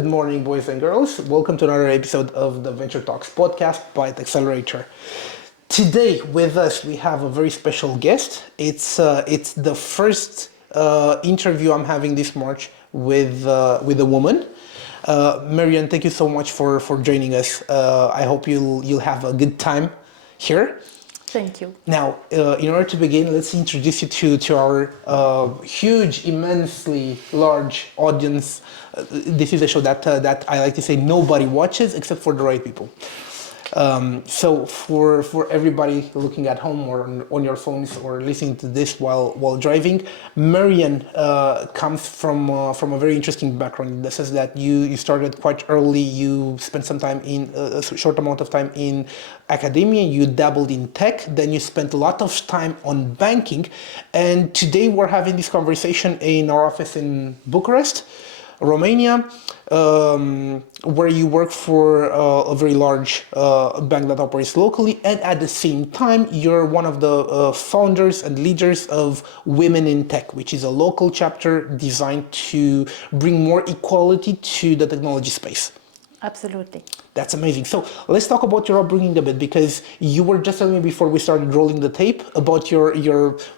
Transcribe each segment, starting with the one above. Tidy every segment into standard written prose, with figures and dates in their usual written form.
Good morning, boys and girls. Welcome to another episode of the Venture Talks podcast by Techcelerator. Today with us we have a very special guest. It's the first interview I'm having this March with a woman. Marion, thank you so much for joining us. I hope you'll have a good time here. Thank you. Now, in order to begin, let's introduce you to our huge, immensely large audience. This is a show that I like to say nobody watches except for the right people. So for everybody looking at home or on your phones or listening to this while driving, Marion comes from a very interesting background in the sense that you started quite early. You spent some time in a short amount of time in academia. You dabbled in tech. Then you spent a lot of time on banking. And today we're having this conversation in our office in Bucharest, Romania, where you work for a very large bank that operates locally, and at the same time you're one of the founders and leaders of Women in Tech, which is a local chapter designed to bring more equality to the technology space. Absolutely. That's amazing. So let's talk about your upbringing a bit, because you were just telling me before we started rolling the tape about your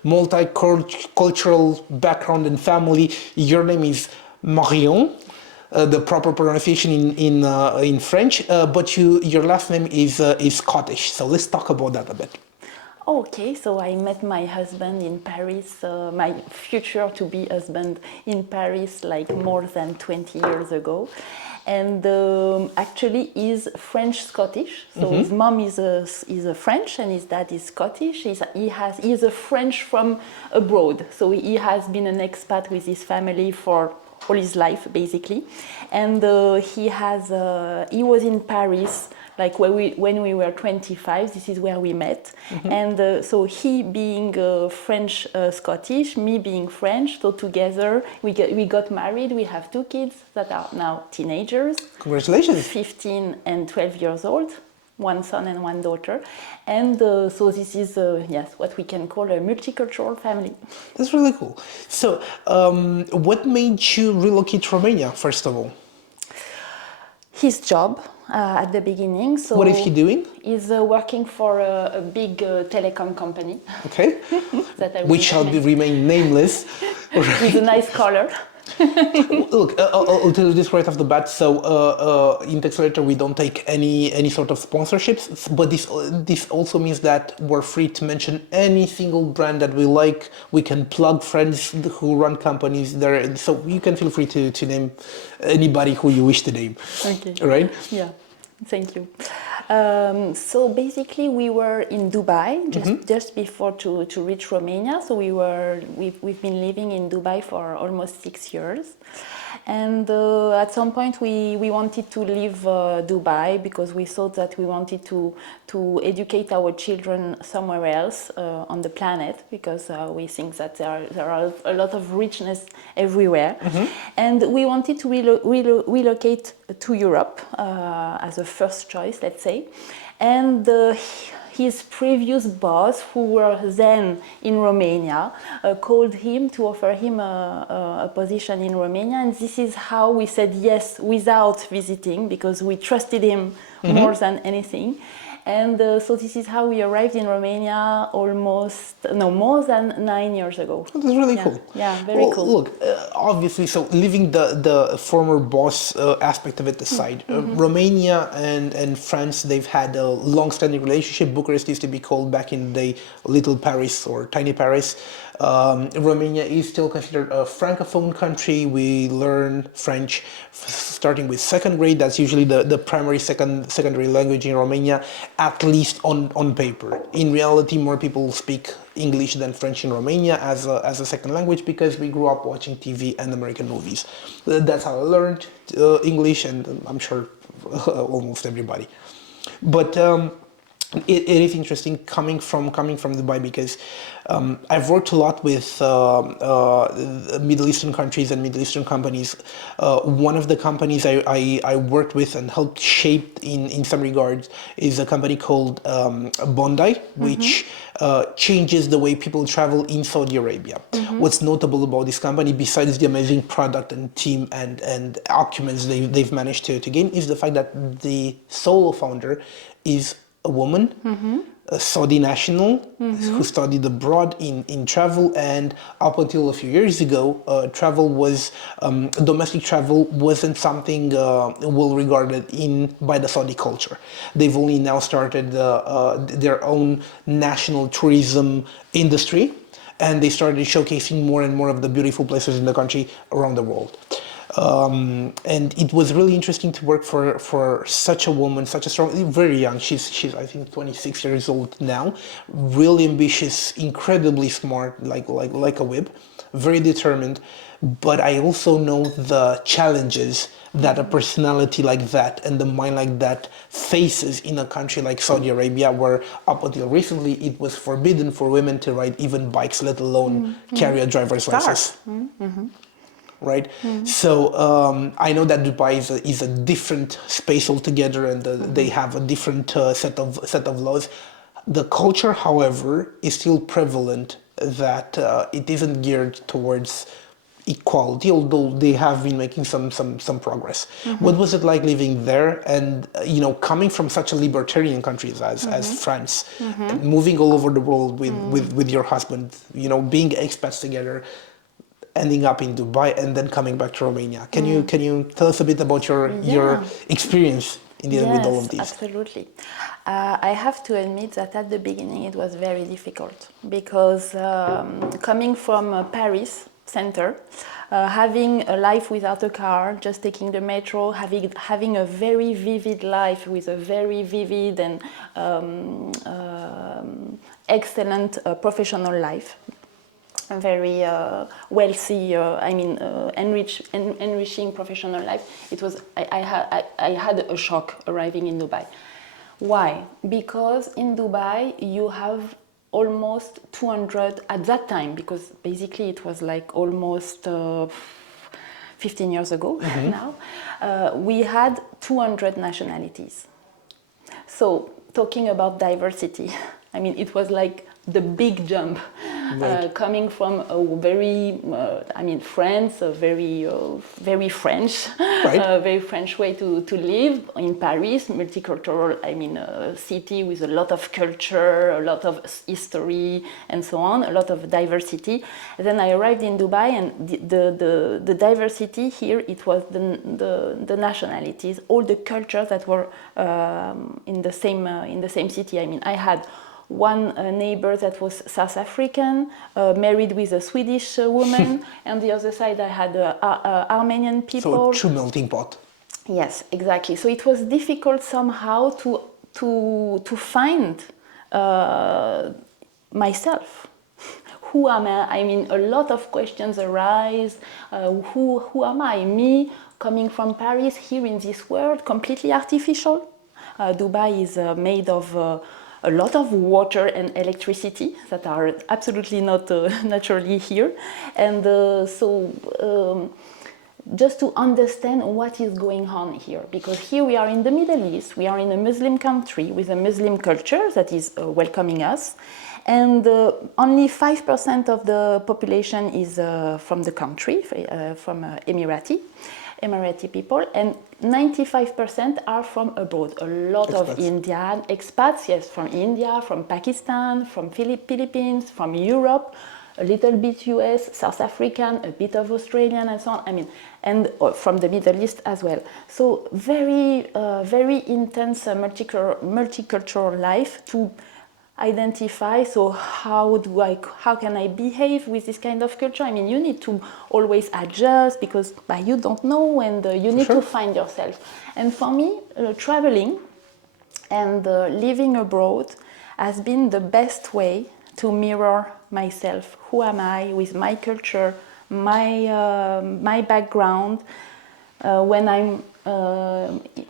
multicultural background and family. Your name is Marion, the proper pronunciation in French, but your last name is Scottish. So let's talk about that a bit. Okay, so I met my husband in Paris, my future to be husband in Paris like more than 20 years ago. And actually he's French-Scottish. So his mom is a French and his dad is Scottish. He's a French from abroad. So he has been an expat with his family for all his life, basically. And he was in Paris like when we were 25. This is where we met. And so he being French Scottish, me being French, so together we got married. We have two kids that are now teenagers. Congratulations. 15 and 12 years old, one son and one daughter. And so this is yes, what we can call a multicultural family. That's really cool. So what made you relocate to Romania, first of all? His job at the beginning. So what is he doing? He's working for a big telecom company. Okay. Which shall remain nameless. With a nice collar. Look, I'll tell you this right off the bat. So in Techcelerator we don't take any sort of sponsorships, but this also means that we're free to mention any single brand that we like. We can plug friends who run companies there, so you can feel free to name anybody who you wish to name. Okay. Right? Yeah. Thank you. So basically, we were in Dubai just before to reach Romania. So we've been living in Dubai for almost 6 years, and at some point we wanted to leave Dubai because we thought that we wanted to educate our children somewhere else on the planet, because we think that there are a lot of richness everywhere, and we wanted to relocate to Europe as a first choice, let's say. And his previous boss, who were then in Romania, called him to offer him a position in Romania. And this is how we said yes without visiting, because we trusted him more than anything. And so this is how we arrived in Romania more than 9 years ago. That's really cool. Yeah, very cool. Look, obviously, so leaving the former boss aspect of it aside, Romania and France, they've had a long-standing relationship. Bucharest used to be called back in the day Little Paris or Tiny Paris. Romania is still considered a francophone country. We learn French starting with second grade. That's usually the primary secondary language in Romania, at least on paper. In reality, more people speak English than French in Romania as a second language, because we grew up watching TV and American movies. That's how I learned English, and I'm sure almost everybody. But it is interesting coming from Dubai because I've worked a lot with Middle Eastern countries and Middle Eastern companies. One of the companies I worked with and helped shape in some regards is a company called Bondi, which changes the way people travel in Saudi Arabia. What's notable about this company, besides the amazing product and team and documents they've managed to gain, is the fact that the solo founder is a woman, a Saudi national who studied abroad in travel, and up until a few years ago, domestic travel wasn't something well regarded by the Saudi culture. They've only now started their own national tourism industry, and they started showcasing more and more of the beautiful places in the country around the world. And it was really interesting to work for such a woman, such a strong, very young. She's I think 26 years old now. Really ambitious, incredibly smart, like a whip, very determined. But I also know the challenges that a personality like that and the mind like that faces in a country like Saudi Arabia, where up until recently it was forbidden for women to ride even bikes, let alone carry a driver's license. Right, so I know that Dubai is a different space altogether, and they have a different set of laws. The culture, however, is still prevalent that it isn't geared towards equality, although they have been making some progress. What was it like living there, and coming from such a libertarian country as France, and moving all over the world with your husband, being expats together, ending up in Dubai and then coming back to Romania. Can you tell us a bit about your experience in dealing with all of these? Absolutely. I have to admit that at the beginning it was very difficult because coming from Paris center, having a life without a car, just taking the metro, having a very vivid life with a very vivid and excellent professional life. Very wealthy, enriching professional life. I had a shock arriving in Dubai. Why? Because in Dubai you have almost 200 at that time, because basically it was like almost 15 years ago now. We had 200 nationalities. So talking about diversity, it was like the big jump. Right. Coming from a very, France, a very French, right. Very French way to live in Paris, multicultural, city with a lot of culture, a lot of history, and so on, a lot of diversity. And then I arrived in Dubai, and the diversity here, it was the nationalities, all the cultures that were in the same city. I had one neighbor that was South African, married with a Swedish woman, and the other side I had Armenian people. So true melting pot. Yes, exactly. So it was difficult somehow to find myself. Who am I? A lot of questions arise. Who am I? Me, coming from Paris, here in this world, completely artificial. Dubai is made of a lot of water and electricity that are absolutely not naturally here. And just to understand what is going on here, because here we are in the Middle East, we are in a Muslim country with a Muslim culture that is welcoming us, and only 5% of the population is from the country, from Emirati people, and 95% are from abroad. A lot expats. Of Indian expats, yes, from India, from Pakistan, from Philippines, from Europe, a little bit US, South African, a bit of Australian, and so on. And from the Middle East as well. So very intense multicultural life to identify. So how can I behave with this kind of culture? You need to always adjust because you don't know, and you need to find yourself. And for me, traveling and living abroad has been the best way to mirror myself. Who am I with my culture, my background, when I'm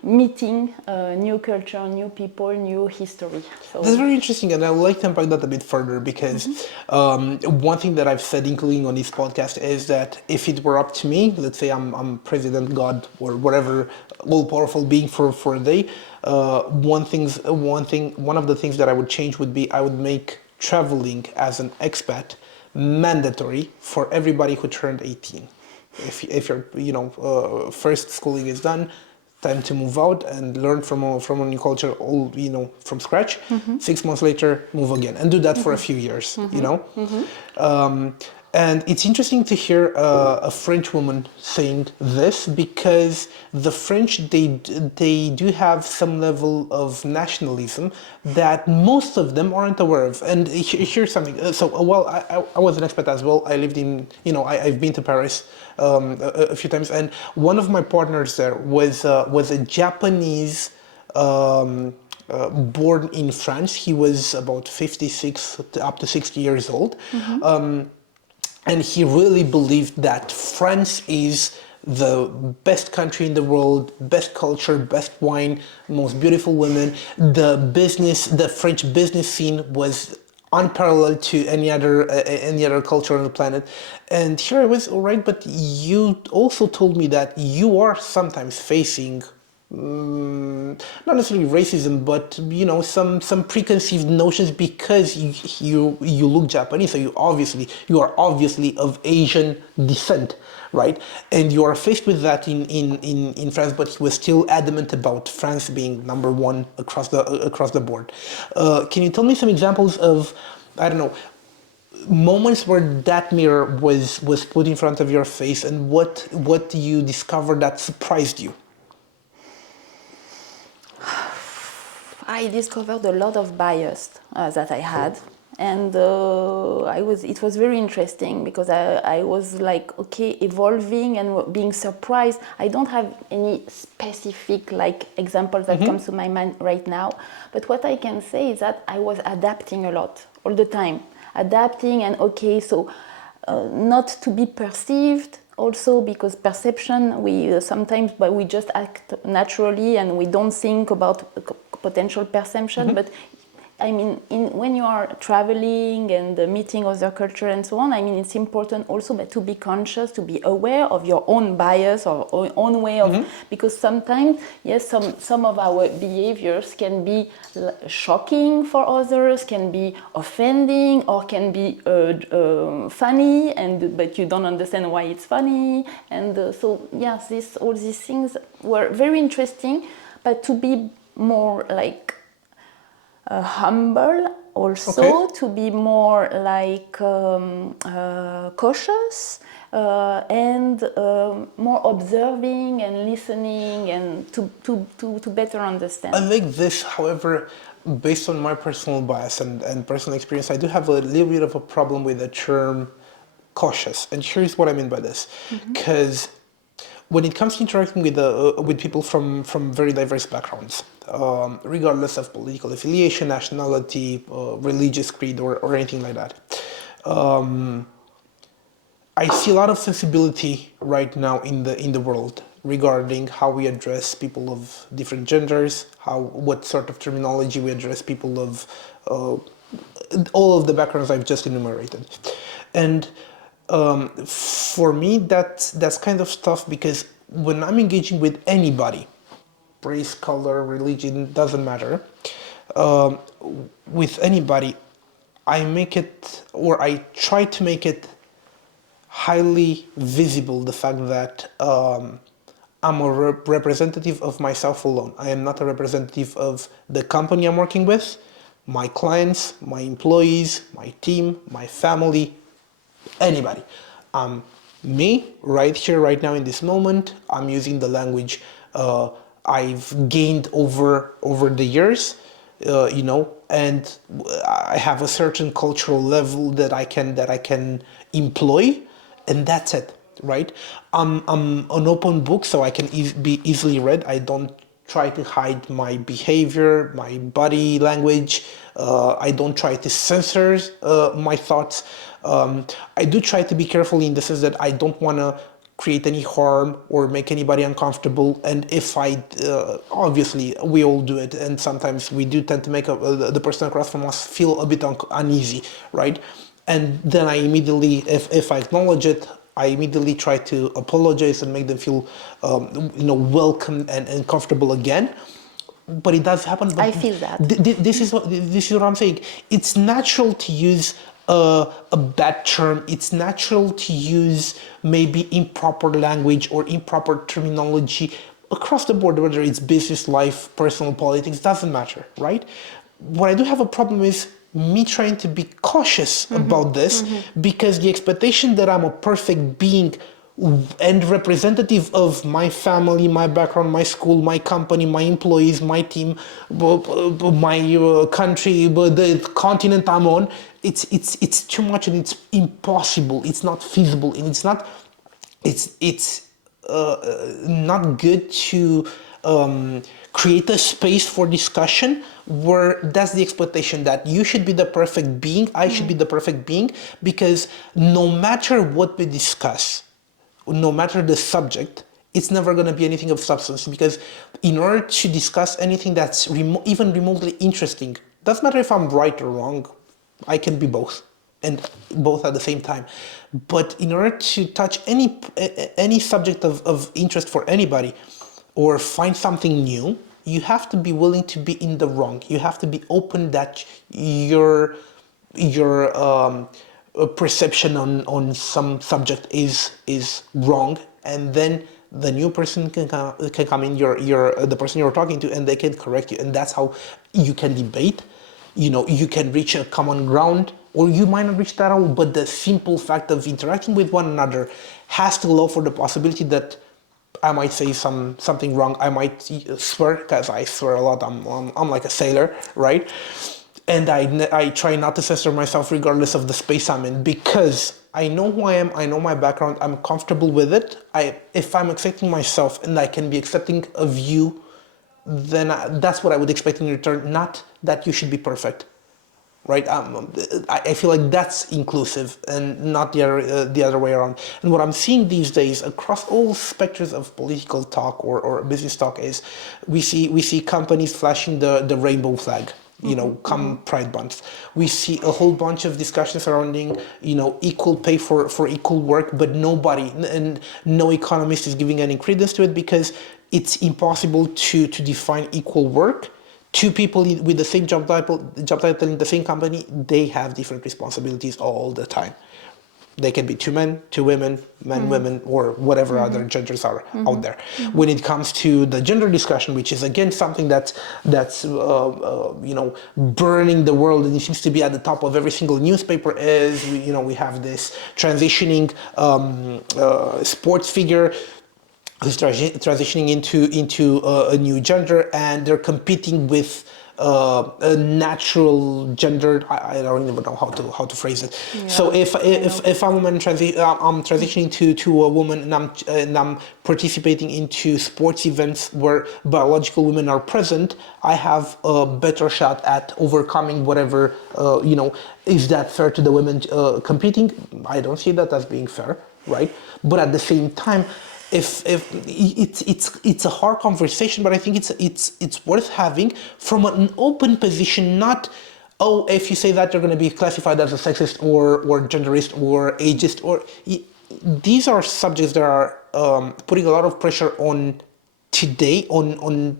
meeting new culture, new people, new history. So That's very interesting, and I would like to unpack that a bit further because one thing that I've said, including on this podcast, is that if it were up to me, let's say I'm President God or whatever all-powerful being for a day, one of the things that I would change would be I would make traveling as an expat mandatory for everybody who turned 18. If your first schooling is done, time to move out and learn from a new culture all from scratch. 6 months later, move again and do that for a few years. And it's interesting to hear a French woman saying this because the French they do have some level of nationalism that most of them aren't aware of. And here's something. I was an expat as well. I lived in I've been to Paris a few times, and one of my partners there was a Japanese. Born in France. He was about 56 up to 60 years old. And he really believed that France is the best country in the world, best culture, best wine, most beautiful women. The French business scene was unparalleled to any other culture on the planet. And here I was, all right, but you also told me that you are sometimes facing not necessarily racism, but some preconceived notions because you look Japanese, so you are obviously of Asian descent, right? And you are faced with that in France, but he was still adamant about France being number one across the board. Can you tell me some examples of, I don't know, moments where that mirror was put in front of your face, and what you discovered that surprised you? I discovered a lot of bias that I had, and it was very interesting because I was like, okay, evolving and being surprised. I don't have any specific examples that comes to my mind right now, but what I can say is that I was adapting a lot all the time, adapting and not to be perceived. Also, because perception, we sometimes, but we just act naturally and we don't think about potential perception. But I mean, when you are traveling and meeting other culture and so on, I mean, it's important also to be conscious, to be aware of your own bias or own way of, because sometimes, yes, some of our behaviors can be shocking for others, can be offending, or can be funny, but you don't understand why it's funny. And so, yes, all these things were very interesting, but to be more humble also, to be more cautious and more observing and listening and to better understand. I think this, however, based on my personal bias and personal experience, I do have a little bit of a problem with the term cautious. And here's what I mean by this. Because when it comes to interacting with people from very diverse backgrounds, regardless of political affiliation, nationality, religious creed, or anything like that, I see a lot of sensibility right now in the world regarding how we address people of different genders, what sort of terminology we address people of all of the backgrounds I've just enumerated, and for me that's kind of tough because when I'm engaging with anybody, race, color, religion, doesn't matter, with anybody, I make it, or I try to make it highly visible, the fact that I'm a representative of myself alone. I am not a representative of the company I'm working with, my clients, my employees, my team, my family, anybody. Me, right here, right now, in this moment. I'm using the language I've gained over the years, and I have a certain cultural level that I can employ, and that's it, right? I'm an open book, so I can be easily read. I don't try to hide my behavior, my body language. I don't try to censor my thoughts. I do try to be careful in the sense that I don't want to create any harm or make anybody uncomfortable. And if I, obviously, we all do it, and sometimes we do tend to make the person across from us feel a bit uneasy, right? And then I immediately, if I acknowledge it, I immediately try to apologize and make them feel, welcome and comfortable again. But it does happen. But I feel that. This is what I'm saying. It's natural to use a bad term. It's natural to use maybe improper language or improper terminology across the board, whether it's business life, personal politics, doesn't matter, right? What I do have a problem is me trying to be cautious about this, because the expectation that I'm a perfect being and representative of my family, my background, my school, my company, my employees, my team, my country, the continent I'm on, it's too much and it's impossible. It's not feasible, and it's not good to create a space for discussion where that's the expectation that you should be the perfect being, I should be the perfect being, because no matter what we discuss, no matter the subject, it's never going to be anything of substance, because in order to discuss anything that's even remotely interesting, doesn't matter if I'm right or wrong, I can be both, and both at the same time. But in order to touch any subject of interest for anybody, or find something new, you have to be willing to be in the wrong. You have to be open that your perception on some subject is wrong, and then the new person can come in, the person you're talking to, and they can correct you, and that's how you can debate. You can reach a common ground, or you might not reach that at all, but the simple fact of interacting with one another has to allow for the possibility that I might say something wrong. I might swear, because I swear a lot. I'm like a sailor, right? And I try not to censor myself regardless of the space I'm in, because I know who I am, I know my background, I'm comfortable with it. If I'm accepting myself and I can be accepting of you, then that's what I would expect in return, not that you should be perfect, right? I feel like that's inclusive and not the other way around. And what I'm seeing these days across all spectrums of political talk or business talk is we see companies flashing the rainbow flag, come Pride Month. We see a whole bunch of discussions surrounding, equal pay for equal work, but nobody and no economist is giving any credence to it, because it's impossible to define equal work. Two people with the same job title in the same company, they have different responsibilities all the time. They can be two men, two women, men, women, or whatever other genders are out there. When it comes to the gender discussion, which is again something that's burning the world, and it seems to be at the top of every single newspaper, is we have this transitioning sports figure who's transitioning into a new gender, and they're competing with a natural gender. I don't even know how to phrase it. Yeah. So if I'm a man, I'm transitioning to a woman, and I'm participating into sports events where biological women are present, I have a better shot at overcoming whatever is that fair to the women competing? I don't see that as being fair, right? But at the same time, if it's a hard conversation, but I think it's worth having from an open position. Not, if you say that, you're going to be classified as a sexist or genderist or ageist, or these are subjects that are putting a lot of pressure on today on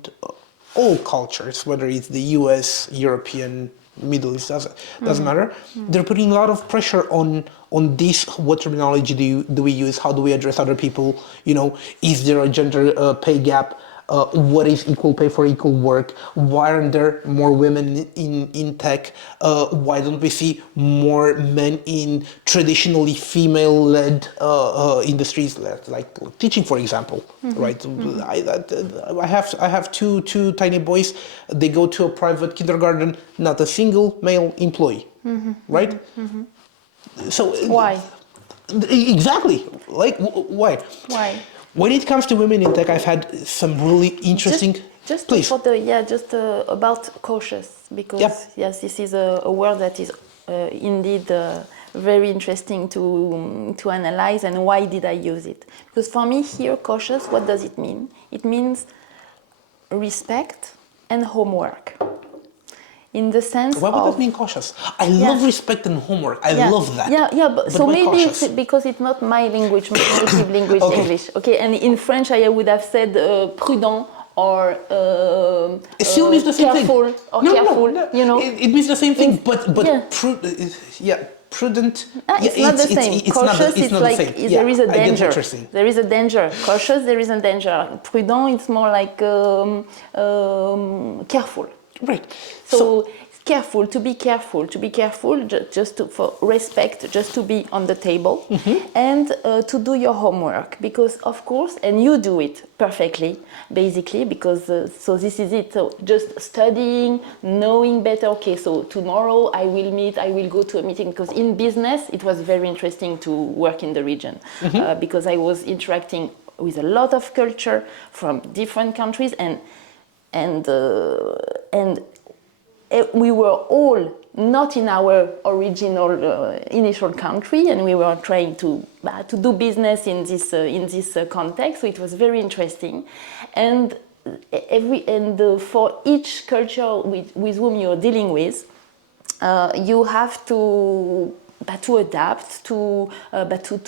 all cultures, whether it's the U.S., European, Middle East, doesn't matter. They're putting a lot of pressure on this. What terminology do we use? How do we address other people? Is there a gender pay gap? What is equal pay for equal work? Why aren't there more women in tech? Why don't we see more men in traditionally female-led industries, like teaching, for example? Right? I have two tiny boys. They go to a private kindergarten. Not a single male employee. Right? So why? Exactly. Like why? Why? When it comes to women in tech, I've had some really interesting. Just please. About cautious, because yes, this is a word that is indeed very interesting to analyze. And why did I use it? Because for me here, cautious, what does it mean? It means respect and homework. In the sense Why would of... that mean cautious? I love respect and homework. I love that. But so why maybe cautious? it's because it's not my language, my native language, Okay. English. Okay, and in French I would have said prudent or It still means the same careful thing. or No, careful. no, You know, it means the same thing, but yeah. prudent. It's not the same. Cautious, it's not like the same. there is a I get what danger. you're saying. There is a danger. Cautious, there is a danger. Prudent, it's more like careful. Right. So careful, to be careful, just for respect, just to be on the table, and to do your homework, because of course, and you do it perfectly, basically, because so this is it. So just studying, knowing better. Okay, so tomorrow I will go to a meeting, because in business it was very interesting to work in the region, because I was interacting with a lot of culture from different countries, and we were all not in our original initial country, and we were trying to do business in this context. So it was very interesting, and for each culture with whom you're dealing with, you have to adapt, to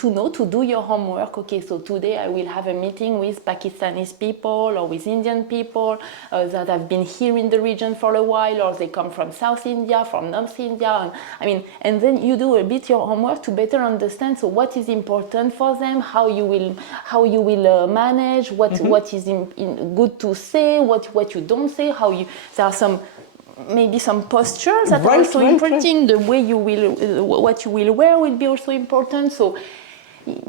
know, to do your homework. Okay, so today I will have a meeting with Pakistani people or with Indian people that have been here in the region for a while, or they come from South India, from North India. And then you do a bit your homework to better understand. So what is important for them, how you will manage, what is good to say, what you don't say, there are maybe some postures that are also important. The way you will, what you will wear will be also important. So,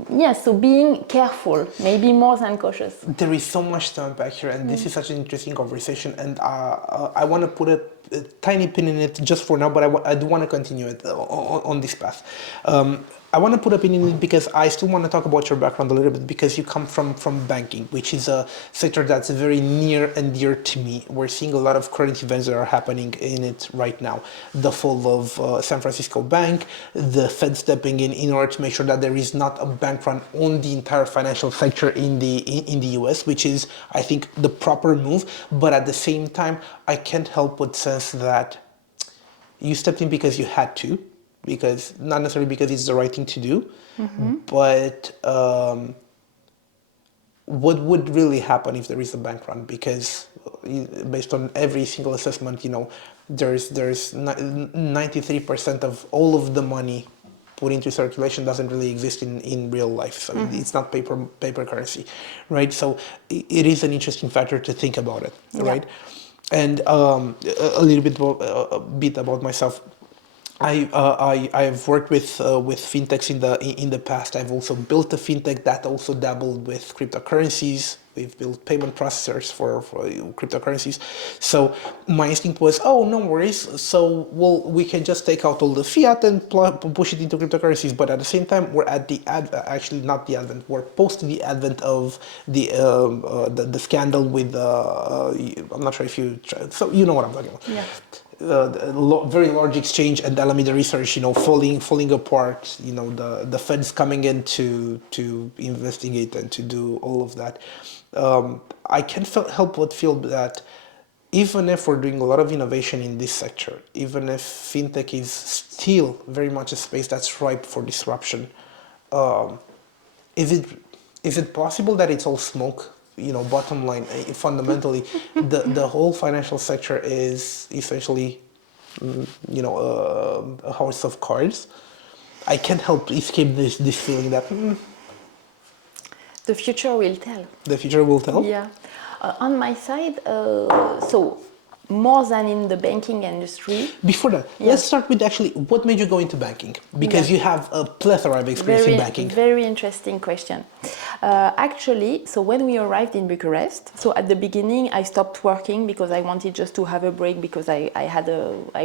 yes, so being careful, maybe more than cautious. There is so much to unpack here, and this is such an interesting conversation. And I want to put a tiny pin in it just for now, but I do want to continue it on this path. I want to put a pin in it because I still want to talk about your background a little bit, because you come from banking, which is a sector that's very near and dear to me. We're seeing a lot of current events that are happening in it right now. The fall of San Francisco Bank, the Fed stepping in order to make sure that there is not a bank run on the entire financial sector in the US, which is, I think, the proper move. But at the same time, I can't help but sense that you stepped in because you had to, because not necessarily because it's the right thing to do, but what would really happen if there is a bank run? Because based on every single assessment, there's 93% of all of the money put into circulation doesn't really exist in real life. So it's not paper currency, right? So it is an interesting factor to think about it, right? And a little bit about myself. I've worked with fintechs in the past. I've also built a fintech that also dabbled with cryptocurrencies. We've built payment processors for cryptocurrencies. So my instinct was, oh, no worries. So we can just take out all the fiat and push it into cryptocurrencies. But at the same time, we're at the actually not the advent. We're post the advent of the scandal with I'm not sure if you so you know what I'm talking about. Yeah. Very large exchange and Alameda Research, falling apart. The Fed's coming in to investigate and to do all of that. I can't help but feel that even if we're doing a lot of innovation in this sector, even if fintech is still very much a space that's ripe for disruption, is it possible that it's all smoke? Bottom line, fundamentally, the whole financial sector is essentially, a house of cards. I can't help escape this feeling that the future will tell. The future will tell? Yeah. On my side, so more than in the banking industry. Before that, let's start with actually what made you go into banking? Because you have a plethora of experience in banking. Very interesting question. Actually, so when we arrived in Bucharest, so at the beginning I stopped working because I wanted just to have a break, because I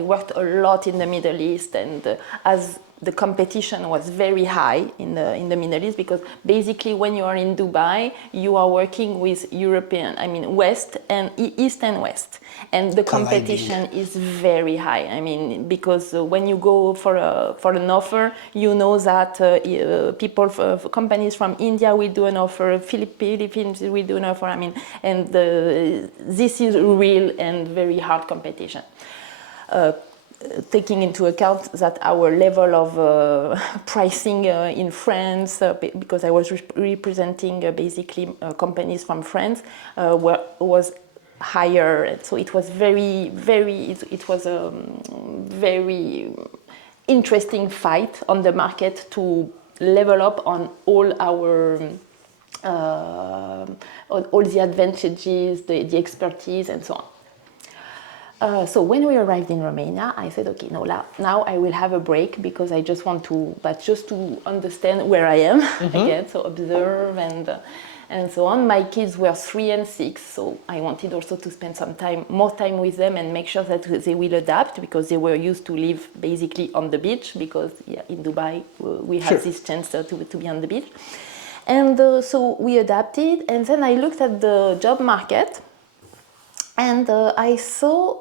worked a lot in the Middle East, and as the competition was very high in the Middle East, because basically when you are in Dubai, you are working with European, I mean West and East and West, and the competition is very high. I mean, because when you go for an offer, you know that companies from India will do an offer, Philippines will do an offer. I mean, and this is real and very hard competition. Taking into account that our level of pricing in France, because I was representing basically companies from France, was higher. And so it was it was a very interesting fight on the market to level up on all our all the advantages, the expertise, and so on. So when we arrived in Romania, I said, okay, no, now I will have a break, because I just want to, just to understand where I am again, so observe and so on. My kids were 3 and 6, so I wanted also to spend more time with them and make sure that they will adapt, because they were used to live basically on the beach, because in Dubai we have this chance to be on the beach. And so we adapted, and then I looked at the job market, and I saw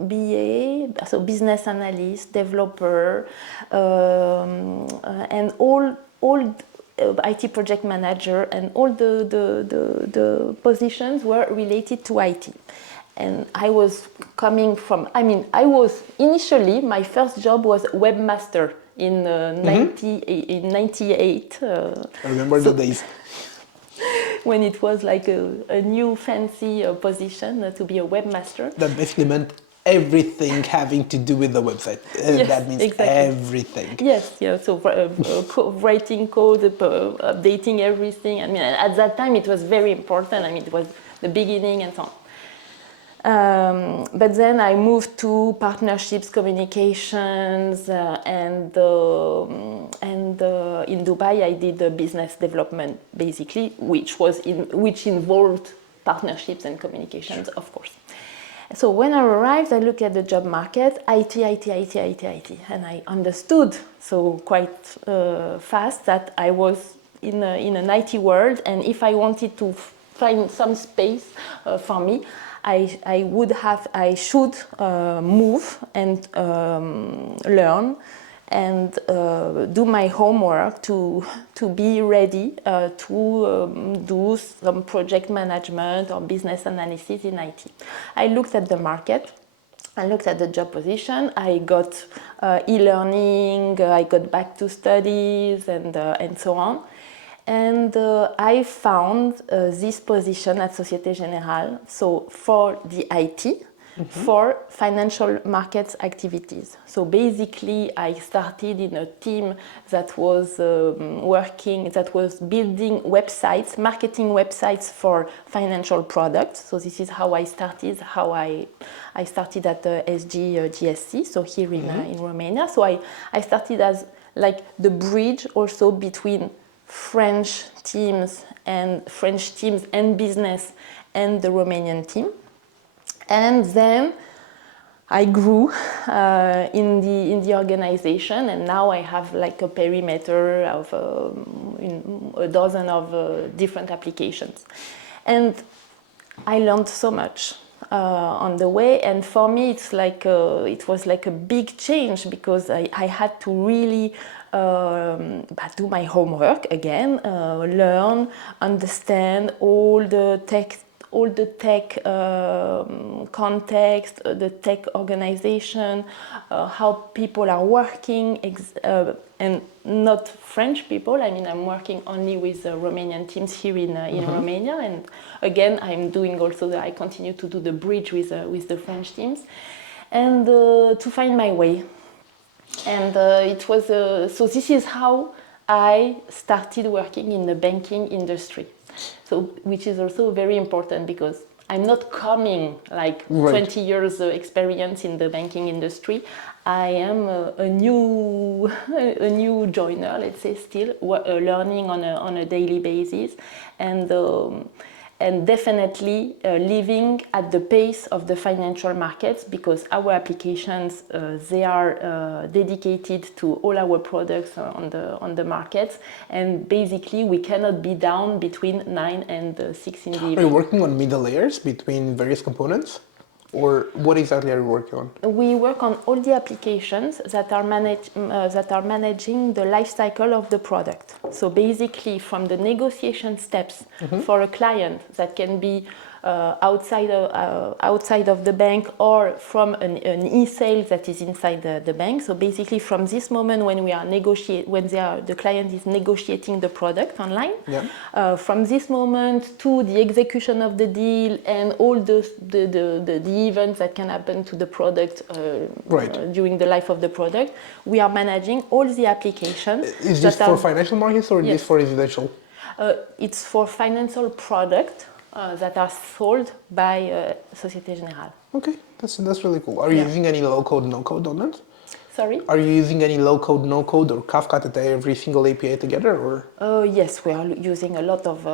BA, so business analyst, developer, and all IT project manager, and all the positions were related to IT. And I was coming from, initially, my first job was webmaster in 98. I remember the days. When it was like a new fancy position to be a webmaster. That basically meant everything having to do with the website. Yes, that means exactly. Everything. Yes, yeah. So writing code, updating everything. I mean, at that time it was very important. I mean, it was the beginning and so on. But then I moved to partnerships, communications, and in Dubai I did business development, basically, which involved partnerships and communications, of course. So when I arrived, I looked at the job market, IT, and I understood so quite fast that I was in an IT world, and if I wanted to find some space for me, I should move and learn and do my homework to be ready to do some project management or business analysis in IT. I looked at the market, I looked at the job position, I got e-learning, I got back to studies and so on. And I found this position at Société Générale, so for the IT, for financial markets activities. So basically, I started in a team that was building websites, marketing websites for financial products. So this is how I started, I started at the GSC, so here in Romania. So I started as like the bridge also between French teams and business and the Romanian team. And then I grew in the organization, and now I have like a perimeter of a dozen of different applications. And I learned so much on the way, and for me it was like a big change, because I had to really do my homework again, learn, understand all the tech context, the tech organization, how people are working, and not French people. I mean, I'm working only with Romanian teams here in Romania, and again, I'm doing also I continue to do the bridge with the French teams, and to find my way. And it was so this is how I started working in the banking industry. So, which is also very important, because I'm not coming like 20 years experience in the banking industry. I am a new joiner, let's say, still learning on a daily basis, and and definitely living at the pace of the financial markets, because our applications they are dedicated to all our products on the markets, and basically we cannot be down between 9 and 6 in the evening. Are you working on middle layers between various components? Or what exactly are you working on? We work on all the applications that are managing the life cycle of the product. So basically, from the negotiation steps for a client, that can be outside of the bank, or from an e-sale that is inside the bank. So basically, from this moment when we are the client is negotiating the product online, from this moment to the execution of the deal and all the events that can happen to the product during the life of the product, we are managing all the applications. Is this for financial markets or is this for residential? It's for financial products that are sold by Société Générale. Okay, that's really cool. Are you using any low-code, no-code on that? Sorry? Are you using any low-code, no-code, or Kafka to tie every single API together, or? Yes, we are using a lot of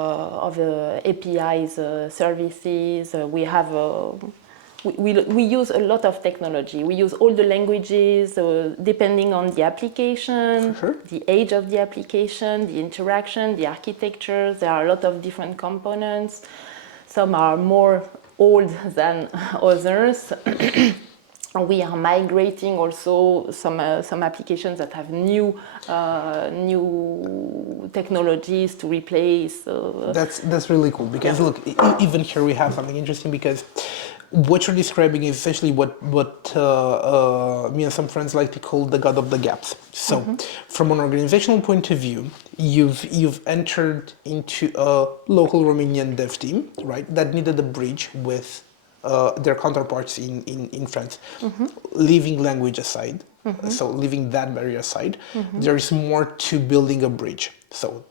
APIs, services. We have we use a lot of technology. We use all the languages, depending on the application, the age of the application, the interaction, the architecture. There are a lot of different components. Some are more old than others. We are migrating also some applications that have new technologies to replace. That's really cool, because look, even here we have something interesting, because what you're describing is essentially what me and some friends like to call the god of the gaps. So from an organizational point of view, you've entered into a local Romanian dev team, right, that needed a bridge with their counterparts in France. Leaving language aside, so leaving that barrier aside, there is more to building a bridge. So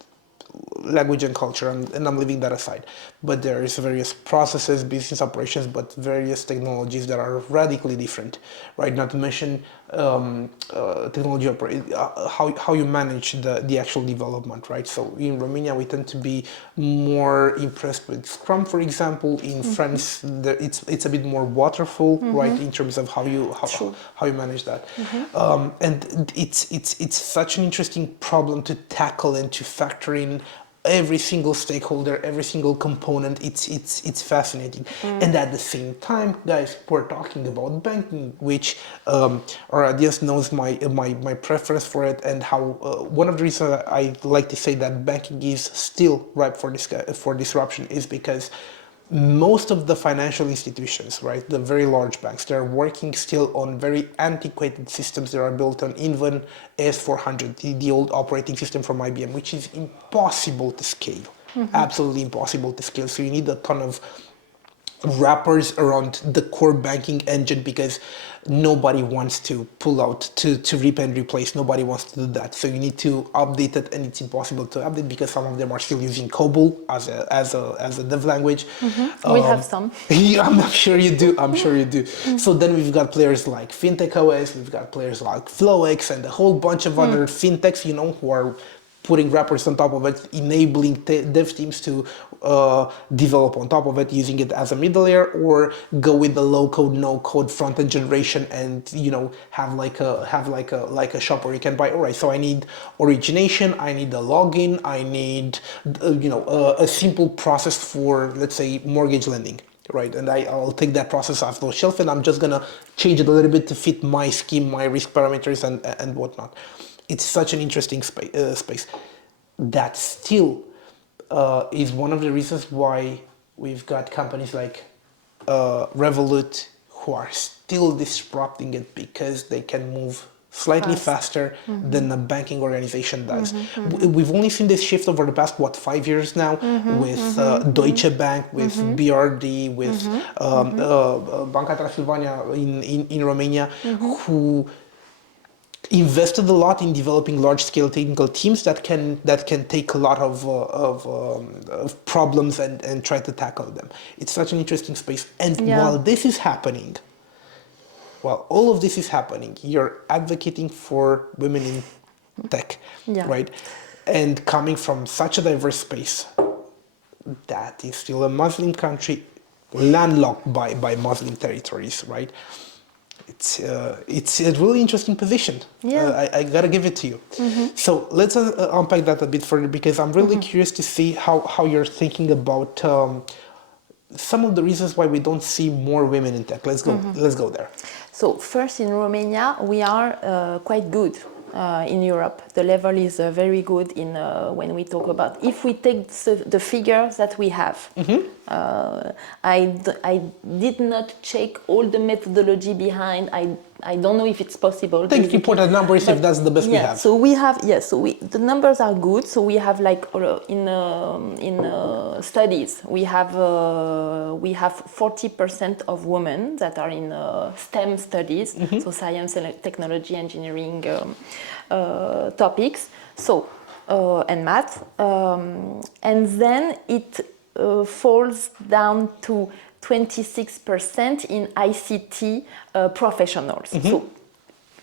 language and culture, and I'm leaving that aside. But there is various processes, business operations, but various technologies that are radically different, right? Not to mention technology, how you manage the actual development, right? So in Romania, we tend to be more impressed with Scrum, for example. In France, it's a bit more waterfall, right? In terms of how you manage that, and it's such an interesting problem to tackle and to factor in every single stakeholder, every single component. It's fascinating. And at the same time, guys, we're talking about banking, which our audience knows my preference for it, and how one of the reasons I like to say that banking is still ripe for disruption is because most of the financial institutions, right, the very large banks, they're working still on very antiquated systems that are built on even AS400, the old operating system from IBM, which is impossible to scale, absolutely impossible to scale. So you need a ton of wrappers around the core banking engine, because nobody wants to pull out to rip and replace. Nobody wants to do that. So you need to update it, and it's impossible to update because some of them are still using COBOL as a dev language. We have some. Yeah, I'm sure you do. I'm sure you do. So then we've got players like FinTech OS, we've got players like FlowX, and a whole bunch of other fintechs, who are putting wrappers on top of it, enabling dev teams to develop on top of it, using it as a middle layer, or go with the low code, no code front end generation, and have like a shop where you can buy. All right, so I need origination, I need a login, I need a simple process for, let's say, mortgage lending. Right, and I'll take that process off the shelf, and I'm just gonna change it a little bit to fit my scheme, my risk parameters, and whatnot. It's such an interesting space. That still is one of the reasons why we've got companies like Revolut who are still disrupting it, because they can move slightly faster than a banking organization does. We've only seen this shift over the past, 5 years now, with Deutsche Bank, with BRD, with Banca Transilvania in Romania, who invested a lot in developing large-scale technical teams that can take a lot of problems and try to tackle them. It's such an interesting space. And while this is happening, while all of this is happening, you're advocating for women in tech, right? And coming from such a diverse space, that is still a Muslim country, landlocked by Muslim territories, right? It's a really interesting position. Yeah. I gotta give it to you. So let's unpack that a bit further, because I'm really curious to see how you're thinking about some of the reasons why we don't see more women in tech. Let's go there. So first, in Romania, we are quite good in Europe. The level is very good in when we talk about. If we take the figures that we have, I did not check all the methodology behind. I don't know if it's possible. Take reported numbers if that's the best we Yeah, have. so we have, yes, so the numbers are good. So we have like in studies, we have 40% of women that are in STEM studies, so science, technology, engineering topics, so and math, and then it falls down to 26% in ICT professionals. So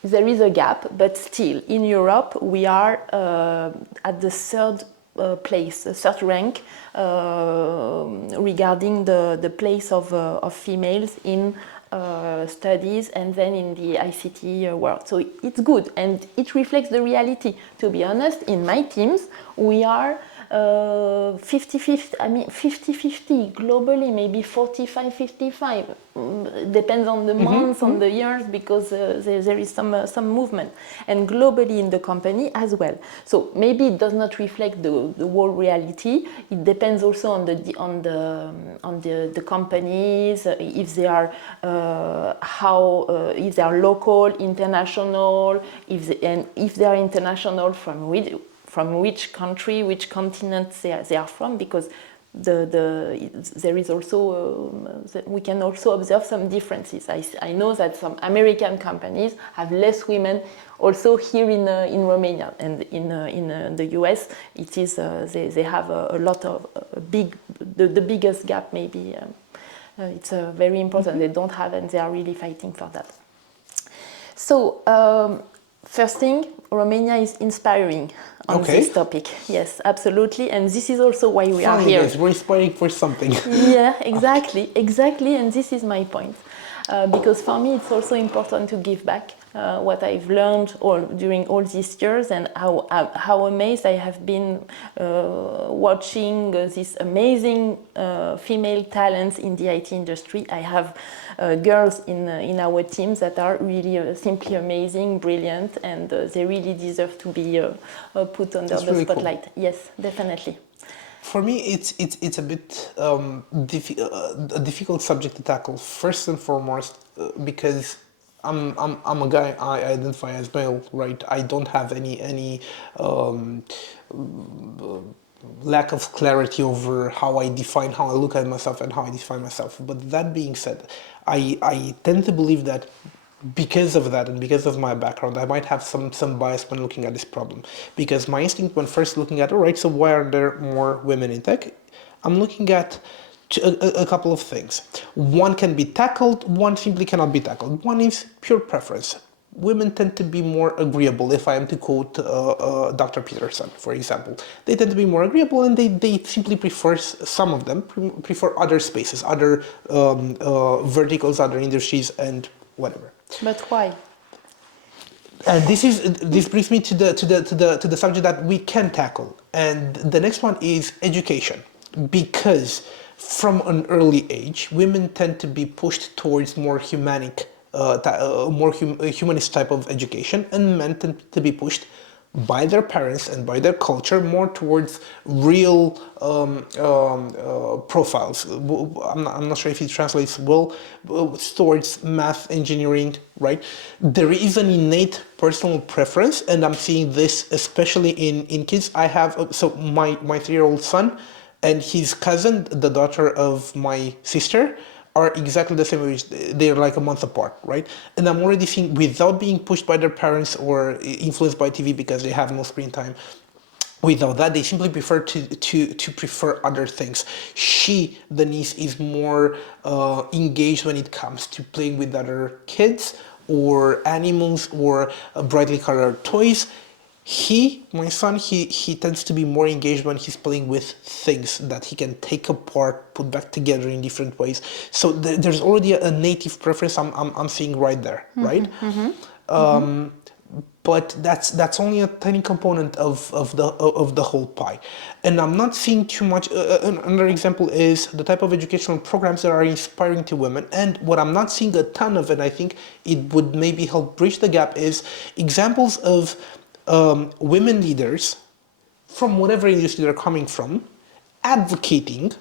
there is a gap, but still in Europe we are at the third place, the third rank regarding the place of females in studies and then in the ICT world. So it's good and it reflects the reality. To be honest, in my teams we are 50-50, I mean 50-50 globally, maybe 45-55. Depends on the months, on the years, because there is some movement, and globally in the company as well. So maybe it does not reflect the whole reality. It depends also on the companies, if they are if they are local, international, if they are international, from which country, which continent they are from, because there is also we can also observe some differences. I know that some American companies have less women also here in Romania, and in the US it is they have a lot of the biggest gap maybe. It's very important. They don't have, and they are really fighting for that. So first thing, Romania is inspiring on this topic. Yes, absolutely. And this is also why we are here. Yes, we're inspiring for something. Yeah, exactly. And this is my point. Because for me, it's also important to give back what I've learned during all these years, and how amazed I have been watching these amazing female talents in the IT industry. I have girls in our teams that are really simply amazing, brilliant, and they really deserve to be put under the spotlight. Cool. Yes, definitely. For me, it's a bit a difficult subject to tackle. First and foremost, because I'm a guy. I identify as male, right? I don't have any lack of clarity over how I define, how I look at myself, and how I define myself. But that being said, I tend to believe that because of that and because of my background, I might have some bias when looking at this problem. Because my instinct when first looking at, all right, so why are there more women in tech? I'm looking at a couple of things. One can be tackled, one simply cannot be tackled. One is pure preference. Women tend to be more agreeable, if I am to quote Dr. Peterson, for example. They tend to be more agreeable, and they simply prefer, some of them prefer other spaces, other verticals, other industries, and whatever. But why? And this brings me to the subject that we can tackle, and the next one is education, because from an early age, women tend to be pushed towards more humanist type of education, and men tend to be pushed by their parents and by their culture more towards real profiles. I'm not sure if it translates well, towards math, engineering, right? There is an innate personal preference, and I'm seeing this especially in kids. I have, so my 3-year-old son and his cousin, the daughter of my sister, are exactly the same age. They're like a month apart, right? And I'm already seeing, without being pushed by their parents or influenced by TV because they have no screen time, without that, they simply prefer to prefer other things. The niece, is more engaged when it comes to playing with other kids or animals or brightly colored toys. My son, he tends to be more engaged when he's playing with things that he can take apart, put back together in different ways. So there's already a native preference I'm seeing right there, right? But that's only a tiny component of the whole pie, and I'm not seeing too much. Another example is the type of educational programs that are inspiring to women, and what I'm not seeing a ton of, and I think it would maybe help bridge the gap, is examples of women leaders from whatever industry they're coming from, advocating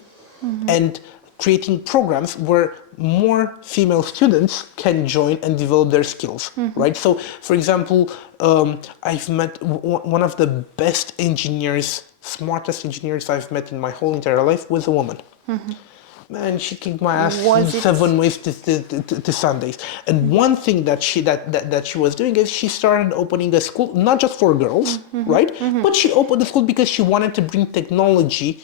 and creating programs where more female students can join and develop their skills, right? So, for example, I've met one of the best engineers, smartest engineers I've met in my whole entire life was a woman. Man, she kicked my ass Was it 7 ways to Sundays. And one thing that she was doing is she started opening a school, not just for girls, right? But she opened the school because she wanted to bring technology,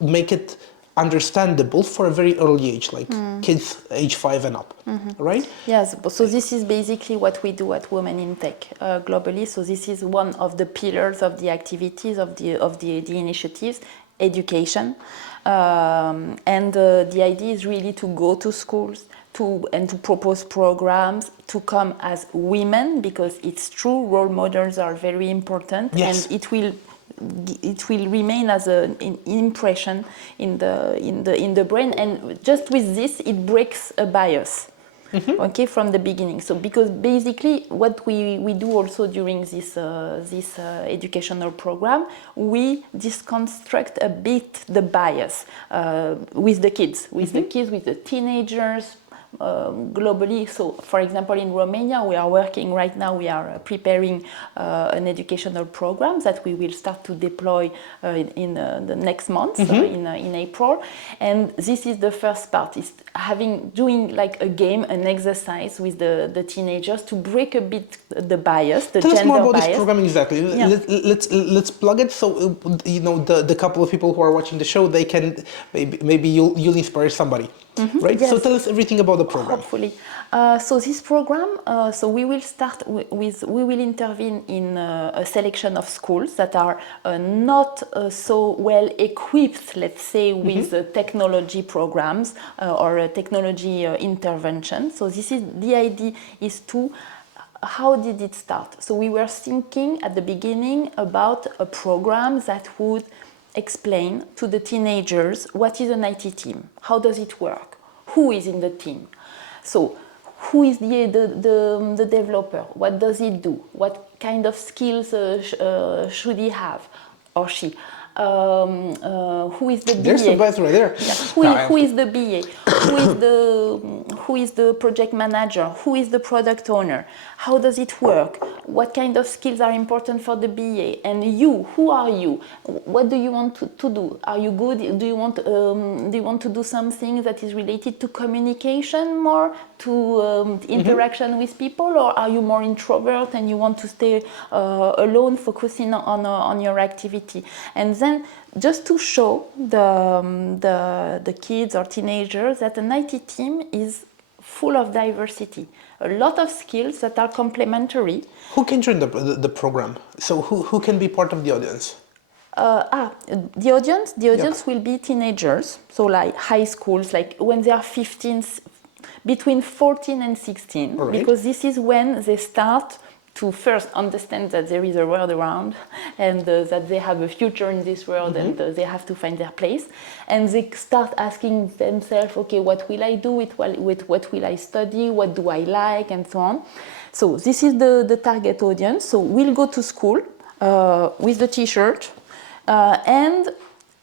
make it understandable for a very early age, like kids age 5 and up, right? Yes, so this is basically what we do at Women in Tech globally. So this is one of the pillars of the activities of the initiatives, education. And the idea is really to go to schools to propose programs to come as women, because it's true, role models are very important. Yes. And it will remain as an impression in the brain, and just with this it breaks a bias. Okay, from the beginning. So because basically what we do also during this educational program, we deconstruct a bit the bias with the kids, with the teenagers, globally. So, for example, in Romania, we are working right now, we are preparing an educational program that we will start to deploy in the next month, in April. And this is the first part, is doing like a game, an exercise with the teenagers to break a bit the bias, the Tell gender us more about bias. this program exactly. Yeah. Let's plug it, so the couple of people who are watching the show, they can maybe you'll inspire somebody, right? Yes. So tell us everything about the program. Hopefully. So this program, so we will start we will intervene in a selection of schools that are not so well equipped, let's say, with technology programs or technology intervention. So this is the idea, is to how did it start? So we were thinking at the beginning about a program that would explain to the teenagers what is an IT team, how does it work, who is in the team. So who is the developer, what does he do, what kind of skills should he have or she. Who is the BA? There's some guys right there. Yeah. Who is the BA? Who is the project manager? Who is the product owner? How does it work? What kind of skills are important for the BA? And you, who are you? What do you want to do? Are you good? Do you want to do something that is related to communication more, to interaction with people, or are you more introvert and you want to stay alone, focusing on your activity? And then just to show the kids or teenagers that an IT team is full of diversity, a lot of skills that are complementary. Who can join the program? So who can be part of the audience? The audience will be teenagers, so like high schools, like when they are 15, between 14 and 16, right. Because this is when they start to first understand that there is a world around, and that they have a future in this world, and they have to find their place. And they start asking themselves, okay, what will I do with what will I study, what do I like, and so on. So this is the target audience. So we'll go to school with the t-shirt, and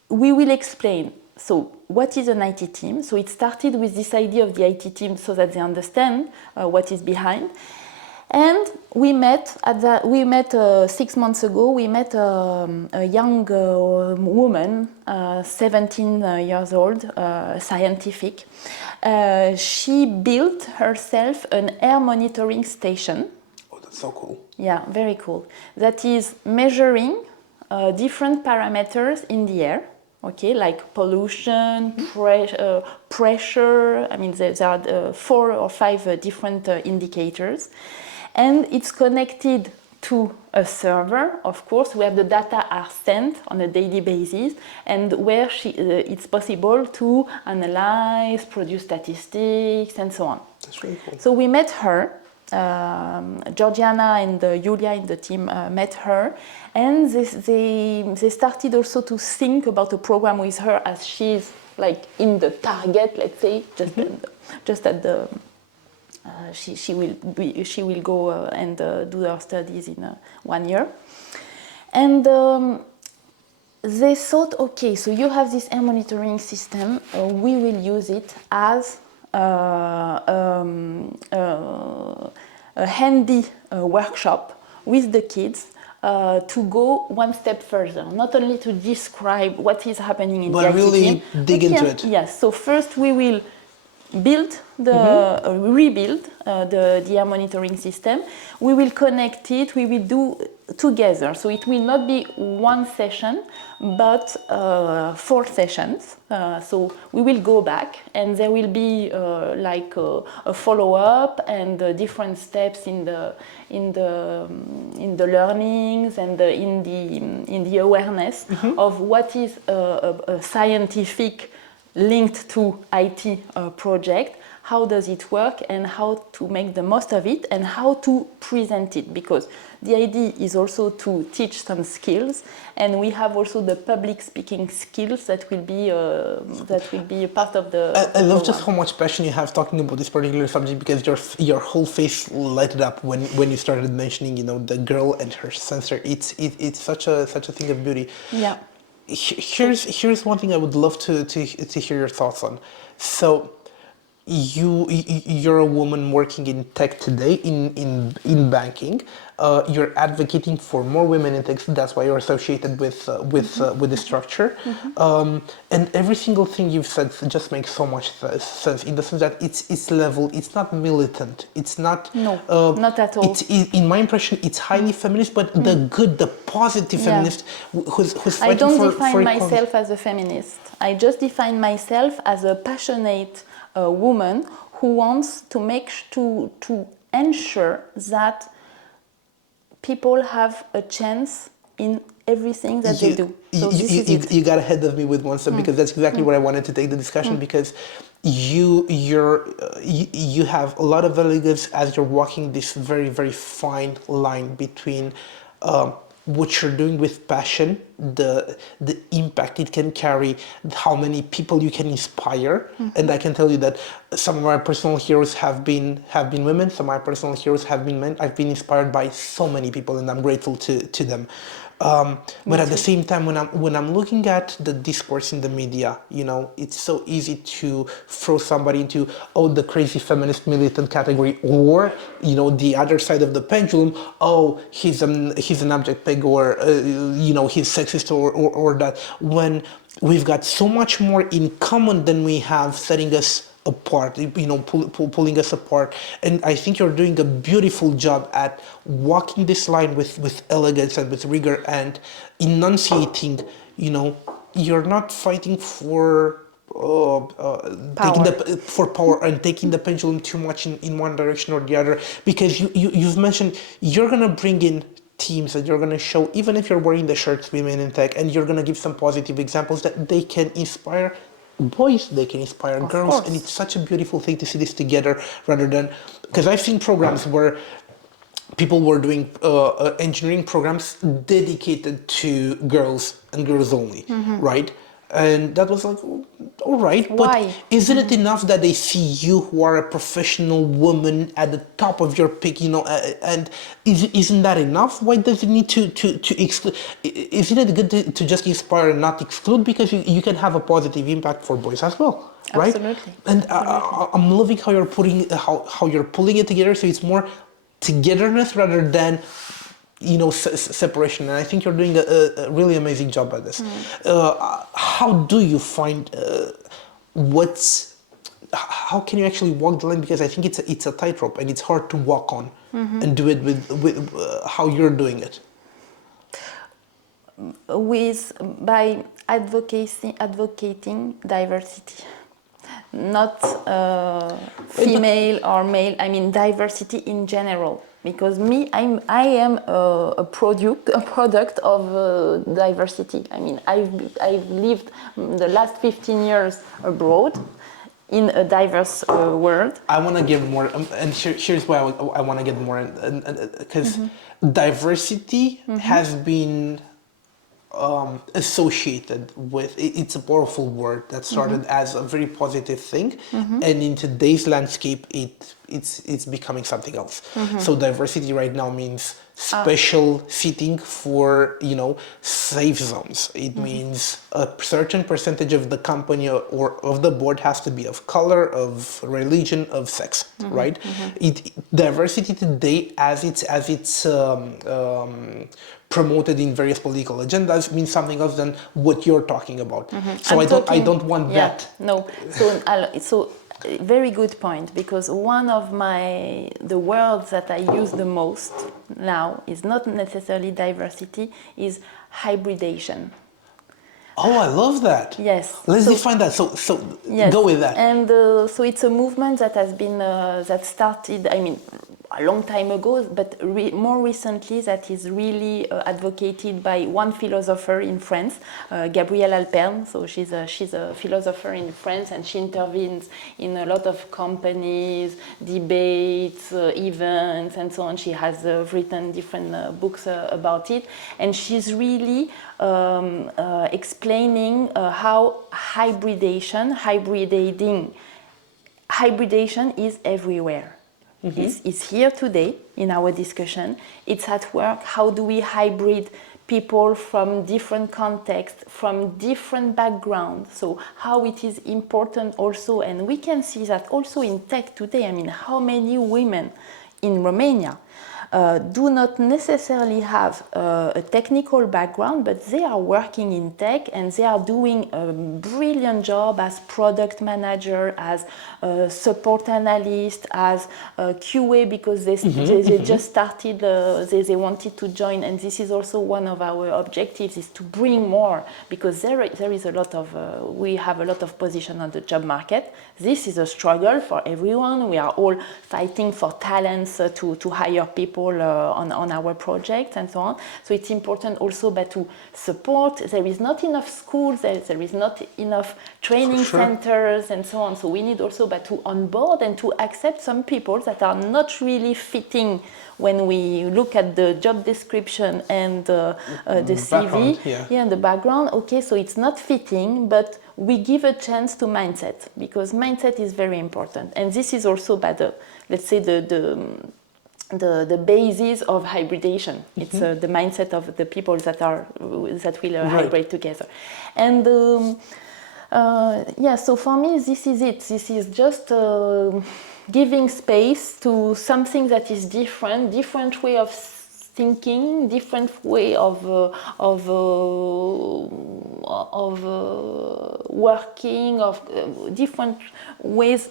we will explain. So what is an IT team? So it started with this idea of the IT team so that they understand what is behind. And we met 6 months ago. We met a young woman, 17 years old, scientific. She built herself an air monitoring station. Oh, that's so cool. Yeah, very cool. That is measuring different parameters in the air. Okay, like pollution, pressure. I mean, there are 4 or 5 different indicators. And it's connected to a server, of course, where the data are sent on a daily basis, and where it's possible to analyze, produce statistics, and so on. That's really cool. So we met her. Georgiana and Julia in the team met her, and they started also to think about a program with her, as she's like in the target, let's say, just at the she will go and do her studies in 1 year, and they thought, okay, so you have this air monitoring system, we will use it as a handy workshop with the kids to go one step further, not only to describe what is happening in the IT really team, dig into it. Yes, so first we will rebuild the air monitoring system. We will connect it, we will do together. So it will not be one session, but 4 sessions. So we will go back, and there will be like a follow-up and different steps in the learnings and in the awareness of what is a scientific linked to IT project, how does it work, and how to make the most of it, and how to present it, because the idea is also to teach some skills, and we have also the public speaking skills that will be a part of the. I love just how much passion you have talking about this particular subject, because your whole face lighted up when you started mentioning, you know, the girl and her sensor. It's such a thing of beauty. Yeah. Here's one thing I would love to hear your thoughts on. So you're a woman working in tech today, in banking. You're advocating for more women in tech. That's why you're associated with the structure. And every single thing you've said just makes so much sense, in the sense that it's level. It's not militant. It's not. No, not at all. In my impression, it's highly feminist, but the positive feminist who's fighting I don't for define myself as a feminist. I just define myself as a passionate woman who wants to ensure that people have a chance in everything that they do. So you got ahead of me with one step, because that's exactly where I wanted to take the discussion, because you have a lot of elegance as you're walking this very, very fine line between what you're doing with passion, the impact it can carry, how many people you can inspire. And I can tell you that some of my personal heroes have been women, some of my personal heroes have been men. I've been inspired by so many people, and I'm grateful to them. But at the same time, when I'm looking at the discourse in the media, you know, it's so easy to throw somebody into, oh, the crazy feminist militant category, or, you know, the other side of the pendulum, oh, he's an abject pig, or you know, he's sexist, or that, when we've got so much more in common than we have setting us apart, you know, pulling us apart. And I think you're doing a beautiful job at walking this line with elegance and with rigor, and enunciating, you know, you're not fighting for power and taking the pendulum too much in one direction or the other, because you've mentioned you're gonna bring in teams that you're going to show, even if you're wearing the shirts Women in Tech, and you're going to give some positive examples that they can inspire boys, they can inspire girls. And it's such a beautiful thing to see this together, rather than, because I've seen programs where people were doing engineering programs dedicated to girls and girls only, right? And that was like, all right, but isn't it enough that they see you, who are a professional woman, at the top of your peak, you know, and isn't that enough? Why does it need to exclude? Isn't it good to just inspire and not exclude? Because you can have a positive impact for boys as well, right? Absolutely. And I'm loving how you're pulling it together, so it's more togetherness rather than, you know, separation. And I think you're doing a really amazing job at this. How do you find how can you actually walk the line? Because I think it's a tightrope, and it's hard to walk on and do it with how you're doing it. By advocating diversity, not female or male. I mean diversity in general. because I am a product of diversity. I mean, I've lived the last 15 years abroad in a diverse world. I want to get more, and here's why I want to get more, because diversity has been associated with, it's a powerful word that started as a very positive thing, and in today's landscape it's becoming something else. So diversity right now means special seating for, you know, safe zones. It means a certain percentage of the company or of the board has to be of color, of religion, of sex, right? Diversity today, as it's promoted in various political agendas, means something else than what you're talking about. So I don't want that. No. So very good point, because one of the words that I use the most now is not necessarily diversity, is hybridization. Oh, I love that. Yes. Let's define that. So yes. Go with that. And so it's a movement that has been that started, I mean, a long time ago, but more recently that is really advocated by one philosopher in France, Gabrielle Alpern. So she's a philosopher in France, and she intervenes in a lot of companies, debates, events, and so on. She has written different books about it, and she's really explaining how hybridization is everywhere. It's here today in our discussion. It's at work. How do we hybrid people from different contexts, from different backgrounds? So how it is important also, and we can see that also in tech today. I mean, how many women in Romania do not necessarily have a technical background, but they are working in tech and they are doing a brilliant job as product manager, as support analyst, as QA, because they just started, they wanted to join. And this is also one of our objectives, is to bring more, because there is a lot of, we have a lot of position on the job market. This is a struggle for everyone. We are all fighting for talents to hire people on our project and so on. So it's important also to support. There is not enough schools, there is not enough training centers and so on. So we need also to onboard and to accept some people that are not really fitting when we look at the job description and the CV, and the background. Okay, so it's not fitting, but we give a chance to mindset, because mindset is very important. And this is also let's say the basis of hybridization. It's the mindset of the people that will hybrid together. And so for me, this is it. This is just giving space to something that is different way of thinking, different way of working, of different ways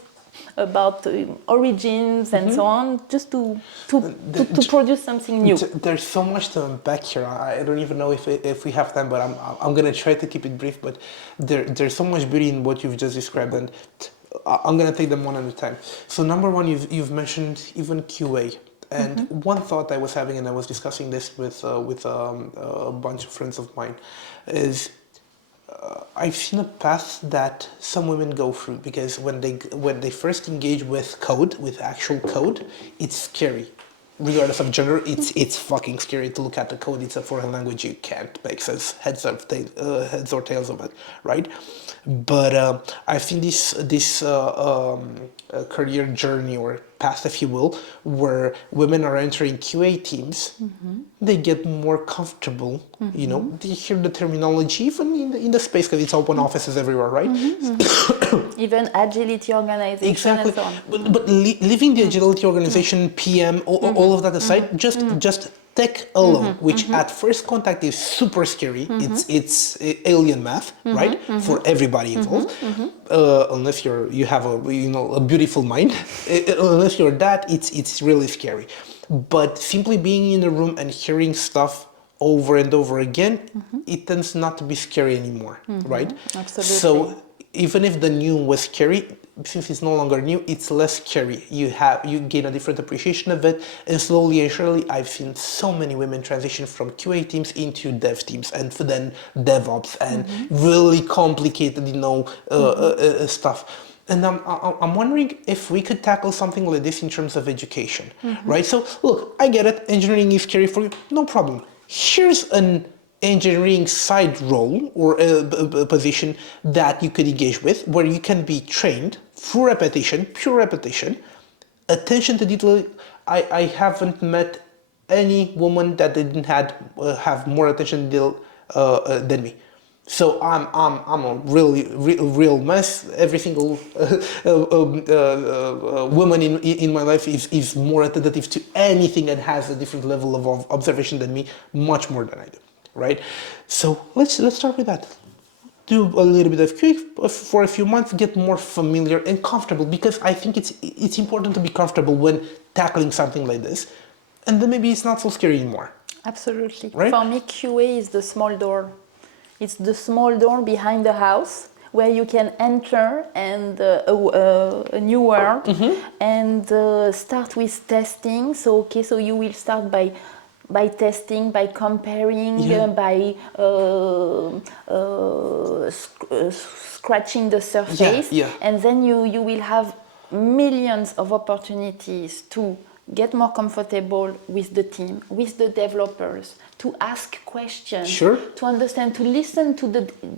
about origins and so on, just to produce something new. There's so much to unpack here. I don't even know if we have time, but I'm gonna try to keep it brief. But there's so much beauty in what you've just described, and I'm gonna take them one at a time. So number one, you've mentioned even QA. And one thought I was having, and I was discussing this with a bunch of friends of mine, is I've seen a path that some women go through, because when they first engage with code, with actual code, it's scary. Regardless of gender, it's fucking scary to look at the code. It's a foreign language. You can't make sense heads or tails of it, right? But I've seen this career journey or path, if you will, where women are entering QA teams. They get more comfortable. You know, they hear the terminology even in the space, because it's open offices everywhere, right? Even agility organization, exactly. And so on. But leaving the agility organization, PM, all of that aside, just tech alone, which at first contact is super scary. It's alien math, right? For everybody involved, unless you have a beautiful mind. Unless you're that, it's really scary. But simply being in the room and hearing stuff over and over again, it tends not to be scary anymore, right? Absolutely. So even if the new was scary, since it's no longer new, it's less scary. You gain a different appreciation of it, and slowly and surely, I've seen so many women transition from QA teams into dev teams, and then DevOps, and really complicated, stuff. And I'm wondering if we could tackle something like this in terms of education, right? So look, I get it. Engineering is scary for you, no problem. Here's an engineering side role or a position that you could engage with, where you can be trained through repetition, pure repetition, attention to detail. I haven't met any woman that didn't have more attention to detail than me. So I'm a real mess. Every single woman in my life is more attentive to anything and has a different level of observation than me, much more than I do. Right, so let's start with that. Do a little bit of QA for a few months, get more familiar and comfortable, because I think it's important to be comfortable when tackling something like this, and then maybe it's not so scary anymore. Absolutely. Right? For me, QA is the small door. It's the small door behind the house where you can enter and a new world and start with testing. So you will start by testing, by comparing, by scratching the surface, and then you will have millions of opportunities to get more comfortable with the team, with the developers, to ask questions, to understand, to listen to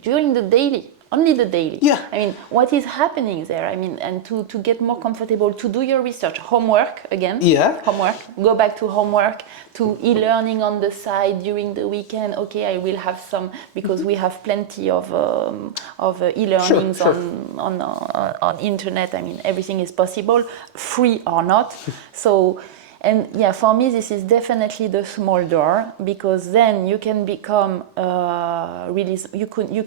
during the daily. Only the daily. I mean, what is happening there? I mean, and to get more comfortable, to do your research, homework again. Homework. Go back to homework, to e-learning on the side during the weekend. Okay, I will have some, because we have plenty of e-learnings on internet. I mean, everything is possible, free or not. So. And yeah, for me, this is definitely the small door, because then you can become you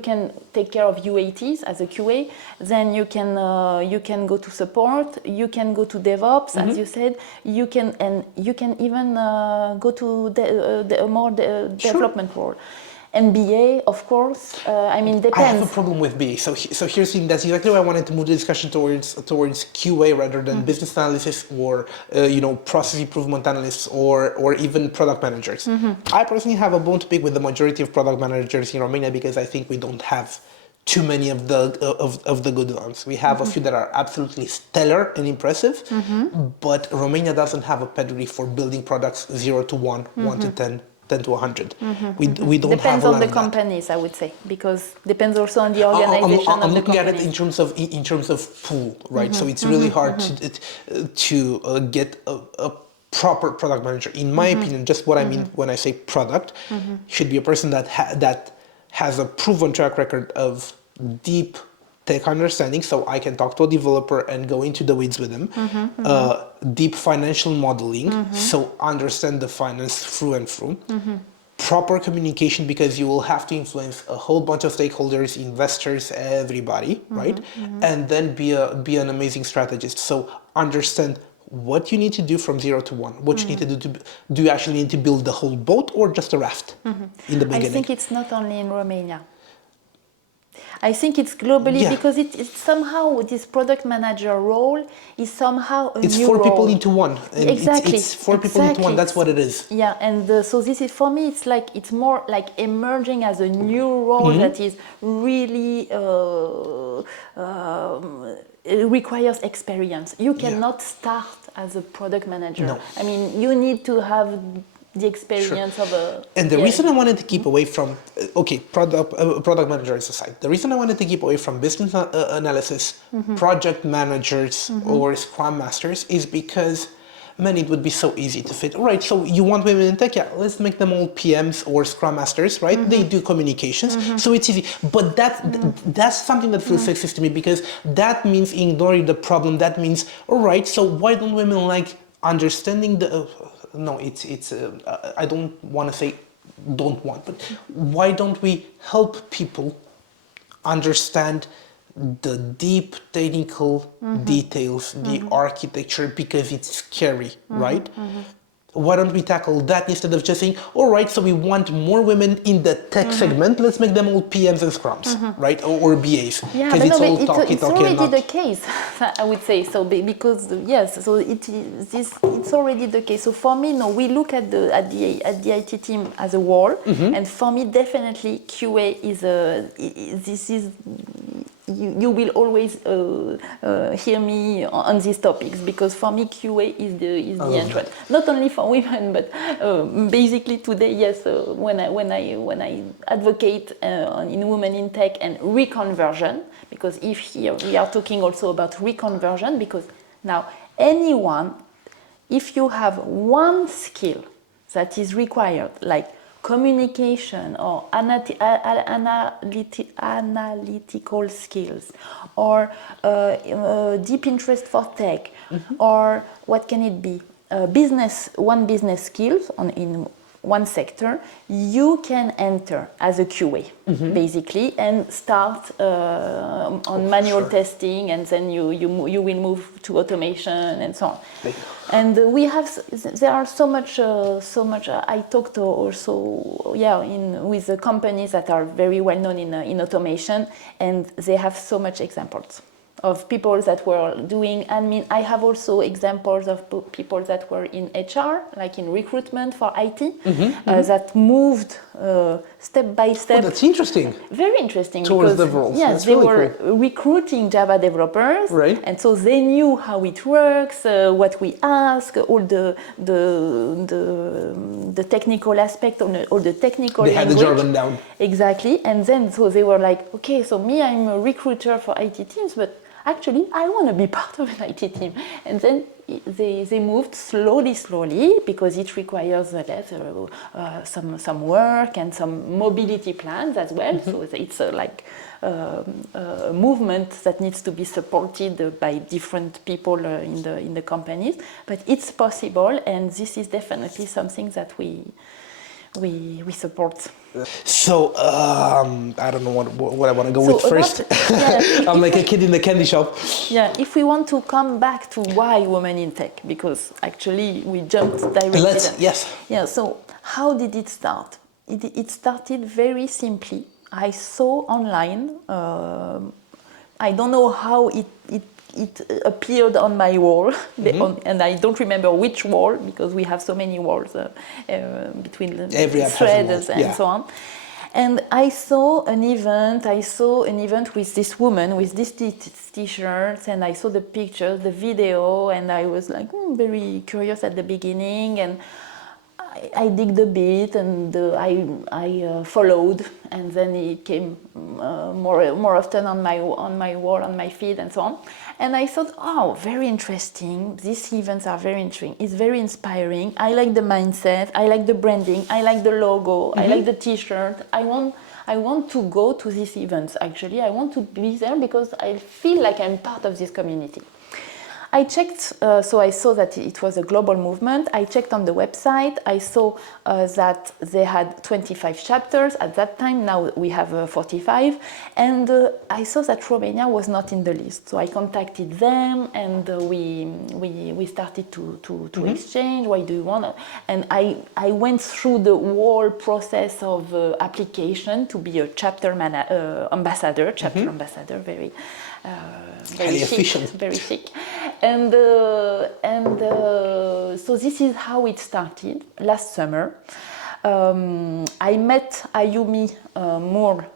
can take care of UATs as a QA. Then you can go to support. You can go to DevOps, as you said. You can even go to development role. And BA, of course, I mean, depends. I have a problem with BA. So here's the thing. That's exactly why I wanted to move the discussion towards QA rather than business analysis or process improvement analysts or even product managers. I personally have a bone to pick with the majority of product managers in Romania, because I think we don't have too many of the good ones. We have a few that are absolutely stellar and impressive, but Romania doesn't have a pedigree for building products 0 to 1, 1 to 10. 10 to 100. We don't depends have a lot of that. Depends on the companies, I would say, because depends also on the organization I'm of the looking company. at it in terms of pool, right? So it's really hard to get a proper product manager. In my opinion, just what I mean when I say product, should be a person that has a proven track record of deep tech understanding, so I can talk to a developer and go into the weeds with them. Deep financial modeling, so understand the finance through and through. Proper communication, because you will have to influence a whole bunch of stakeholders, investors, everybody, right? And then be an amazing strategist. So understand what you need to do from 0 to 1. What you need to do. Do you actually need to build the whole boat or just a raft in the beginning? I think it's not only in Romania. I think it's globally, because it's somehow this product manager role is somehow a it's new 4 role. people into one. And exactly. It's 4 people into one. That's what it is. Yeah, and so this is, for me, it's more like emerging as a new role that is really it requires experience. You cannot start as a product manager. No. I mean, you need to have the experience of a... And the reason I wanted to keep away from, product managers aside, the reason I wanted to keep away from business analysis, project managers, or Scrum Masters is because, man, it would be so easy to fit. All right, so you want women in tech? Yeah, let's make them all PMs or Scrum Masters, right? They do communications, so it's easy. But that's something that feels sexist to me, because that means ignoring the problem. That means, all right, so why don't women like understanding the... No, I don't want to say don't want, but why don't we help people understand the deep technical details, the architecture, because it's scary, right? why don't we tackle that instead of just saying, all right, so we want more women in the tech segment, let's make them all PMs and Scrums, right? Or BAs. Yeah, Because but it's no, all but talky, it's talky already and not... the case, I would say. So because yes, so it's already the case. So for me, no, we look at the IT team as a whole, and for me, definitely QA is this is. You will always hear me on these topics, because for me QA is the entrance. Not only for women, but basically today, yes. When I advocate in women in tech and reconversion, because if here we are talking also about reconversion, because now anyone, if you have one skill that is required, like communication or analytical skills, or deep interest for tech, or what can it be? Business skills in one sector, you can enter as a QA, basically, and start on manual testing, and then you will move to automation and so on. And there are so much. I talked also, with the companies that are very well known in automation, and they have so much examples of people that were doing admin. I have also examples of people that were in HR, like in recruitment for IT, that moved step by step. Oh, that's interesting. Very interesting. Towards because, the roles. yes, that's they really were cool. recruiting Java developers, right. And so they knew how it works, what we ask, all the technical aspect, all the technical They language. had the jargon down. Exactly, and then so they were like, okay, so me, I'm a recruiter for IT teams, but actually, I want to be part of an IT team. And then they moved slowly, because it requires some work and some mobility plans as well. So it's a movement that needs to be supported by different people in the companies. But it's possible, and this is definitely something that we support. So, I don't know what I want to go with first. I'm like a kid in the candy shop. Yeah, if we want to come back to why women in tech, because actually we jumped directly. Yes. Yeah, so how did it start? It started very simply. I saw online, I don't know how it appeared on my wall, and I don't remember which wall, because we have so many walls between the threads and so on. And I saw an event with this woman with this t-shirts, and I saw the pictures, the video, and I was like very curious at the beginning, and I digged a bit, and I followed, and then it came more often on my wall, on my feed, and so on. And I thought, oh, very interesting. These events are very interesting. It's very inspiring. I like the mindset. I like the branding. I like the logo. I like the T-shirt. I want to go to these events. Actually, I want to be there because I feel like I'm part of this community. I checked, so I saw that it was a global movement. I checked on the website. I saw that they had 25 chapters at that time. Now we have 45. And I saw that Romania was not in the list. So I contacted them, and we started to exchange. Why do you want to? And I went through the whole process of application to be a chapter ambassador, ambassador, very chic, efficient. very chic. And so this is how it started last summer. I met Ayumi Moore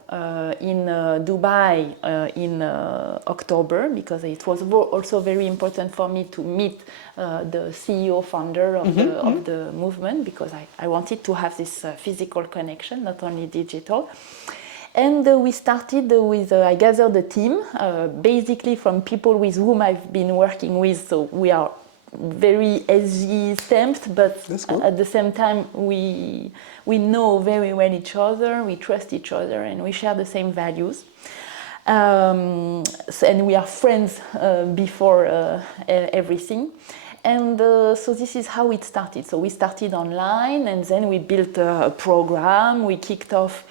in Dubai in October, because it was also very important for me to meet the CEO founder of the movement, because I wanted to have this physical connection, not only digital. And we started with, I gathered a team, basically from people with whom I've been working with. So we are very SG stamped, but cool. At the same time, we know very well each other, we trust each other, and we share the same values. And we are friends before everything. And so this is how it started. So we started online, and then we built a program. We kicked off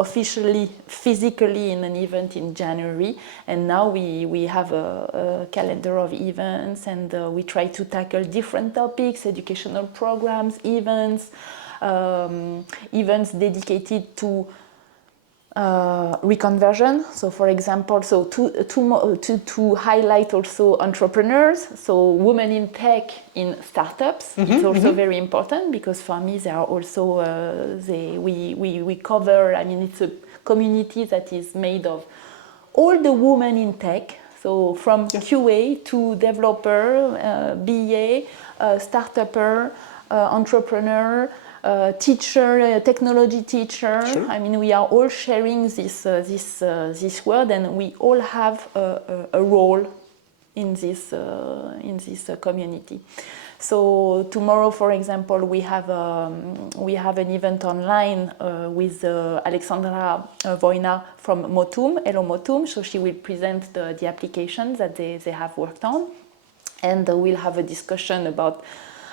officially, physically in an event in January, and now we have a calendar of events, and we try to tackle different topics, educational programs, events, events dedicated to reconversion. So, for example, so to highlight also entrepreneurs, so women in tech in startups. It's also very important because for me they are also we cover. I mean, it's a community that is made of all the women in tech. So from QA to developer, BA, startupper, entrepreneur. Teacher, technology teacher. Sure. I mean, we are all sharing this word, and we all have a role in this community. So tomorrow, for example, we have an event online with Alexandra Wojna from Motum, Hello Motum. So she will present the applications that they have worked on, and we'll have a discussion about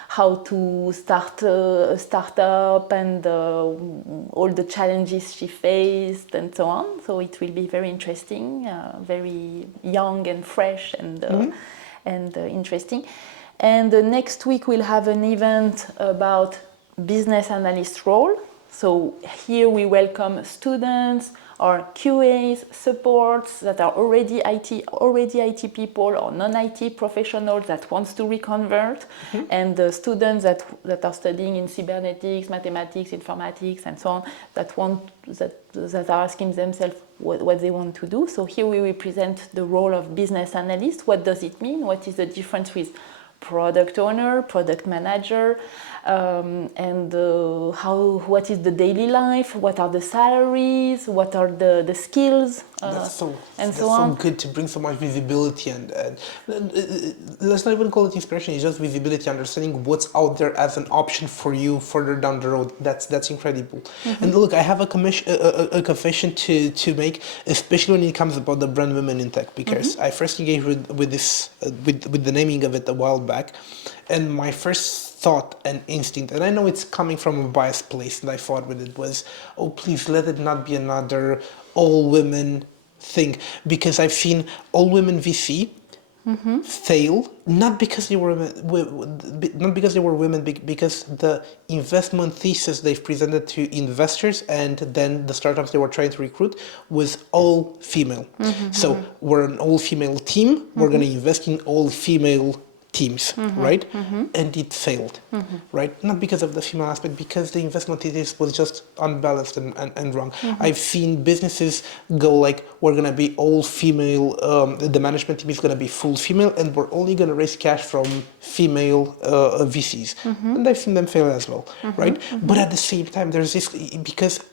how to start a startup and all the challenges she faced and so on. So it will be very interesting, very young and fresh and interesting. And next week we'll have an event about business analyst role. So here we welcome students or QAs, supports that are already IT people or non-IT professionals that wants to reconvert, and the students that are studying in cybernetics, mathematics, informatics, and so on, that are asking themselves what they want to do. So here we will present the role of business analyst. What does it mean? What is the difference with product owner, product manager, and what is the daily life, what are the salaries, what are the skills, that's so on. Good to bring so much visibility and let's not even call it inspiration, it's just visibility, understanding what's out there as an option for you further down the road. That's incredible. And look, I have a confession to make, especially when it comes about the brand Women in Tech, because I first engaged with this with the naming of it a while back, and my first thought and instinct, and I know it's coming from a biased place, and I thought with it was, oh please let it not be another all women thing, because I've seen all women VC fail, not because they were women, because the investment thesis they've presented to investors and then the startups they were trying to recruit was all female. So we're an all female team, we're going to invest in all female teams, right? And it failed, right? Not because of the female aspect, because the investment thesis was just unbalanced and wrong. I've seen businesses go like, we're going to be all female, the management team is going to be full female, and we're only going to raise cash from female VCs. And I've seen them fail as well, right? But at the same time, there's this, because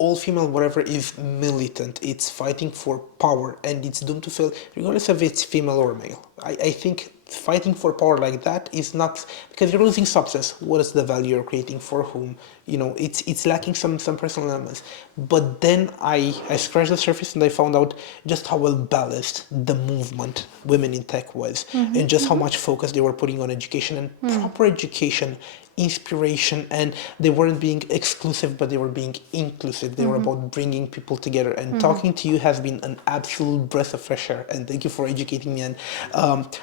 all female whatever is militant, it's fighting for power, and it's doomed to fail regardless of it's female or male. I think fighting for power like that is not, because you're losing substance. What is the value you're creating, for whom? You know, it's lacking some personal elements. But then I scratched the surface and I found out just how well balanced the movement Women in Tech was, and just how much focus they were putting on education and proper education, inspiration, and they weren't being exclusive, but they were being inclusive. They were about bringing people together, and talking to you has been an absolute breath of fresh air, and thank you for educating me. And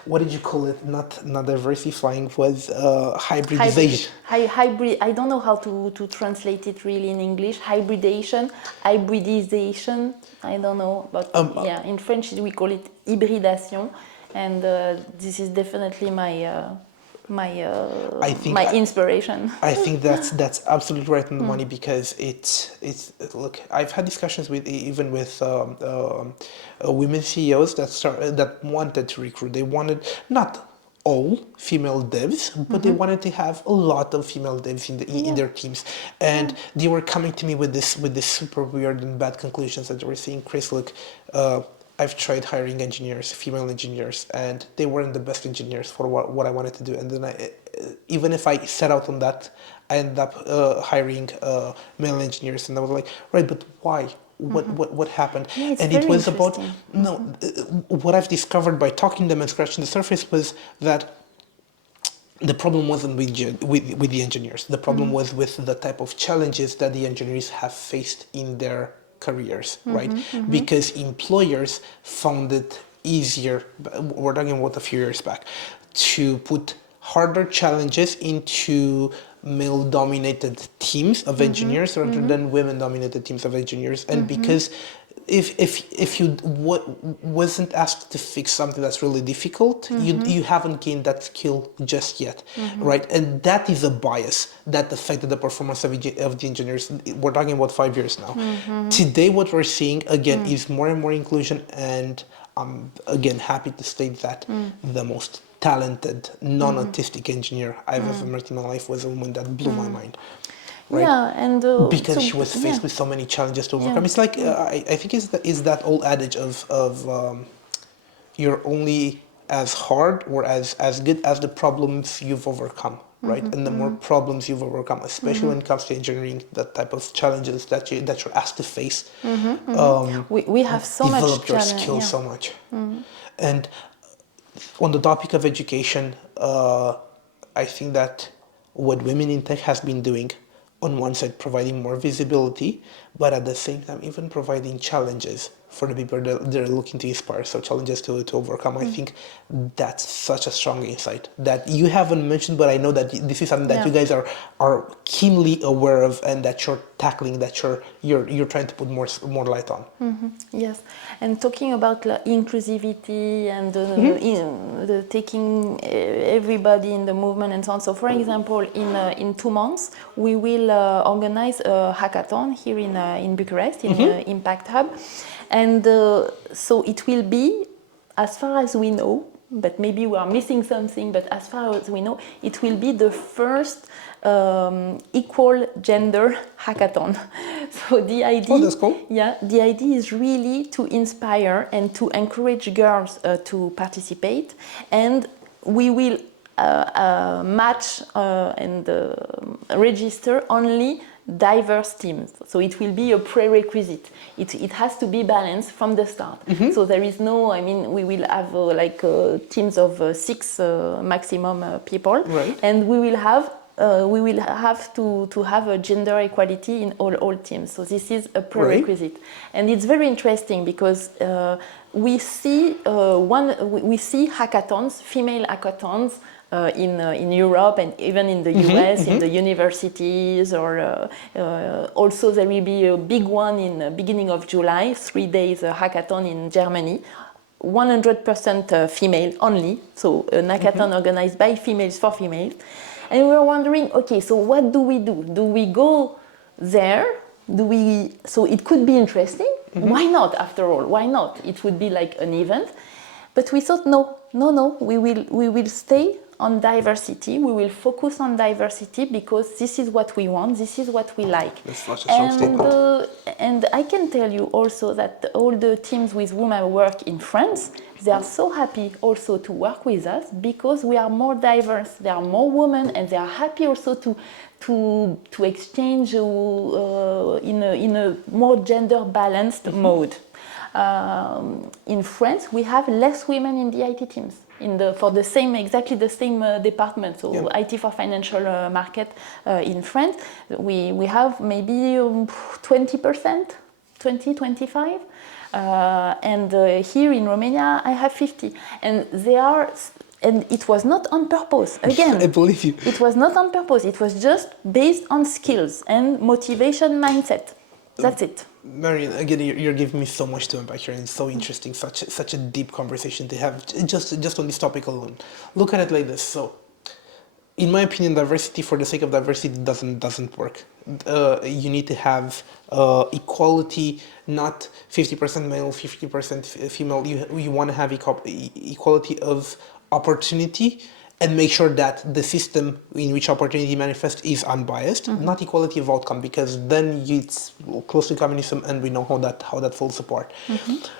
what did you call it? Not diversifying, was hybridization. Hybrid. I don't know how to translate it really in English. Hybridization. I don't know, but yeah, in French we call it hybridization, and this is definitely my inspiration. I think that's absolutely right on the money, because it's look, I've had discussions with women CEOs that wanted to recruit. They wanted not all female devs, but they wanted to have a lot of female devs in their teams, and they were coming to me with this super weird and bad conclusions that they were saying, Chris, look, I've tried hiring engineers, female engineers, and they weren't the best engineers for what I wanted to do. And then even if I set out on that, I ended up hiring male engineers, and I was like, right, but why? What happened? Yeah, and it was about what I've discovered by talking to them and scratching the surface was that the problem wasn't with the engineers. The problem was with the type of challenges that the engineers have faced in their careers, right? Because employers found it easier, we're talking about a few years back, to put harder challenges into male-dominated teams of engineers rather than women-dominated teams of engineers. And because if you wasn't asked to fix something that's really difficult, you haven't gained that skill just yet, right? And that is a bias that affected the performance of the engineers. We're talking about 5 years now. Today, what we're seeing again is more and more inclusion, and I'm again happy to state that the most talented non-autistic engineer I've ever met in my life was a woman that blew my mind. Right? Yeah, and Because she was faced with so many challenges to overcome. It's like I think it's that old adage of you're only as hard or as good as the problems you've overcome, right? And the more problems you've overcome, especially when it comes to engineering, the type of challenges that you're asked to face, we have so much develop your challenge. skills so much. And on the topic of education, I think that what women in tech has been doing, on one side providing more visibility, but at the same time even providing challenges for the people that they're looking to inspire, so challenges to overcome. I think that's such a strong insight that you haven't mentioned, but I know that this is something that you guys are keenly aware of and that you're tackling, that you're trying to put more light on. Yes, and talking about inclusivity and the taking everybody in the movement and so on. So, for example, in 2 months, we will organize a hackathon here in Bucharest, in Impact Hub. And so it will be, as far as we know, but maybe we are missing something, but as far as we know, it will be the first equal gender hackathon. So the idea, that's cool. Yeah, the idea is really to inspire and to encourage girls to participate, and we will match and register only diverse teams. So it will be a prerequisite. It has to be balanced from the start. So there is no, I mean, we will have teams of 6 maximum people, right. and we will have to have a gender equality in all teams. So this is a prerequisite, right. And it's very interesting because we see hackathons, female hackathons. In Europe and even in the US, in the universities, or also there will be a big one in the beginning of July, 3 days hackathon in Germany, 100% female only, so an hackathon organized by females for females. And we were wondering, okay, so what do we do? Do we go there? So it could be interesting. Why not, after all? Why not? It would be like an event. But we thought, no, we will stay on diversity. We will focus on diversity because this is what we want. This is what we like. That's such a strong statement. And I can tell you also that all the teams with whom I work in France, they are so happy also to work with us because we are more diverse. There are more women, and they are happy also to exchange in a more gender balanced mode. In France, we have less women in the IT teams. For exactly the same department, so IT for financial market in France, we have maybe 20%, 25%, and here in Romania I have 50%, and it was not on purpose. Again, I believe you. It was not on purpose. It was just based on skills and motivation mindset. That's it. Marion, again, you're giving me so much to unpack here, and it's so interesting, such a deep conversation to have just on this topic alone. Look at it like this. So, in my opinion, diversity for the sake of diversity doesn't work. You need to have equality, not 50% male, 50% female. You want to have equality of opportunity, and make sure that the system in which opportunity manifests is unbiased, not equality of outcome, because then it's close to communism, and we know how that falls apart.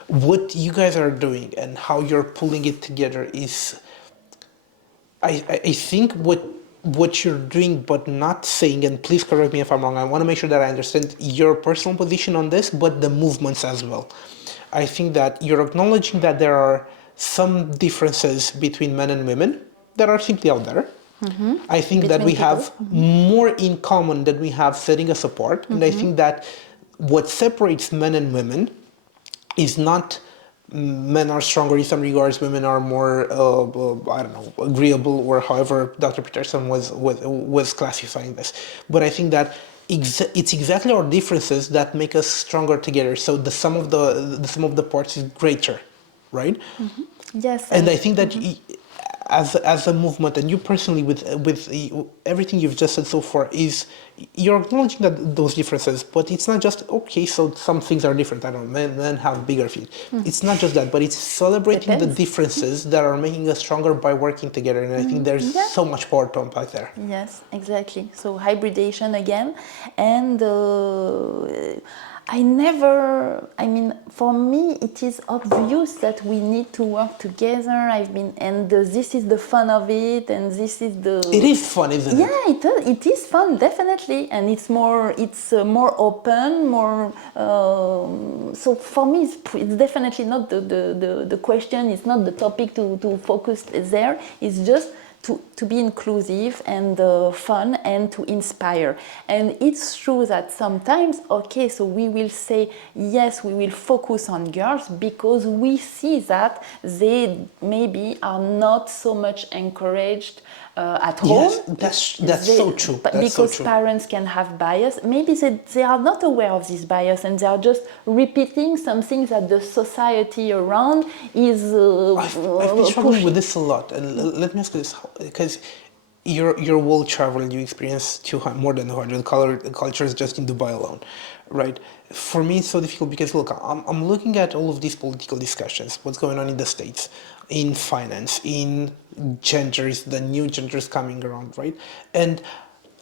What you guys are doing and how you're pulling it together is, I think what you're doing but not saying, and please correct me if I'm wrong, I want to make sure that I understand your personal position on this, but the movements as well. I think that you're acknowledging that there are some differences between men and women that are simply out there, I think that Between we people. have more in common than we have setting us apart. And I think that what separates men and women is not men are stronger in some regards, women are more, I don't know, agreeable, or however Dr. Peterson was classifying this. But I think that it's exactly our differences that make us stronger together. So the sum of the parts is greater, right? Yes, And and I think that as a movement, and you personally with everything you've just said so far, is you're acknowledging that those differences, but it's not just okay. So some things are different. I don't know, men have bigger feet. It's not just that, but it's celebrating the depends. differences that are making us stronger by working together. And I think there's Yeah. so much power to unpack there. Yes, exactly. So hybridization again, and I mean, for me, it is obvious that we need to work together. This is the fun of it, and this is the. It is fun, isn't it? Yeah, it is fun, definitely, and it's more open, more. So for me, it's definitely not the question. It's not the topic to focus there. It's just to be inclusive and fun and to inspire. And it's true that sometimes, okay, so we will say, yes, we will focus on girls because we see that they maybe are not so much encouraged at home. Yes, that's so true. But That's so because true. parents can have bias, maybe they are not aware of this bias and they are just repeating something that the society around is I've been struggling pushing. with this a lot, and let me ask you this: because you're world traveling, you experience more than 200 cultures just in Dubai alone, right? For me, it's so difficult because look, I'm looking at all of these political discussions, what's going on in the States, in finance, in genders, the new genders coming around, right? And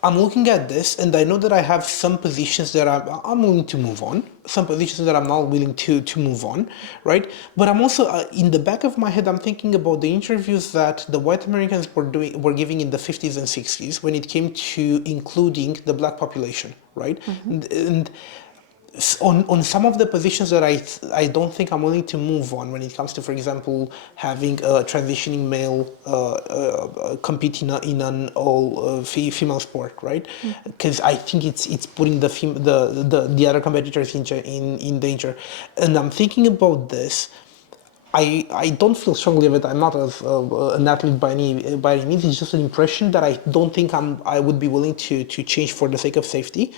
I'm looking at this, and I know that I have some positions that I'm willing to move on, some positions that I'm not willing to move on, right? But I'm also in the back of my head, I'm thinking about the interviews that the white Americans were giving in the 50s and 60s when it came to including the black population, right? And on some of the positions that I don't think I'm willing to move on when it comes to, for example, having a transitioning male compete in an all female sport, right? Because I think it's putting the other competitors in danger, and I'm thinking about this. I don't feel strongly of it. I'm not an athlete by any means. It's just an impression that I don't think I would be willing to change for the sake of safety.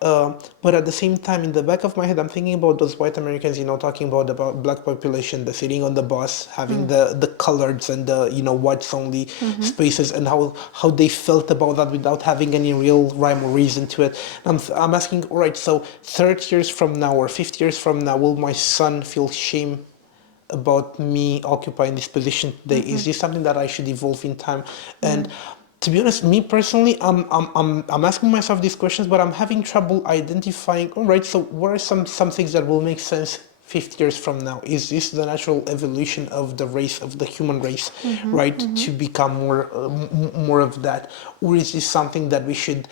But at the same time, in the back of my head, I'm thinking about those white Americans, talking about the black population, the sitting on the bus, having the coloreds and the whites only spaces, and how they felt about that without having any real rhyme or reason to it. I'm asking, all right, so 30 years from now or 50 years from now, will my son feel shame about me occupying this position today? Is this something that I should evolve in time? And to be honest, me personally, I'm asking myself these questions, but I'm having trouble identifying. All right, so what are some things that will make sense 50 years from now? Is this the natural evolution of the race, of the human race, right, to become more of that, or is this something that we should,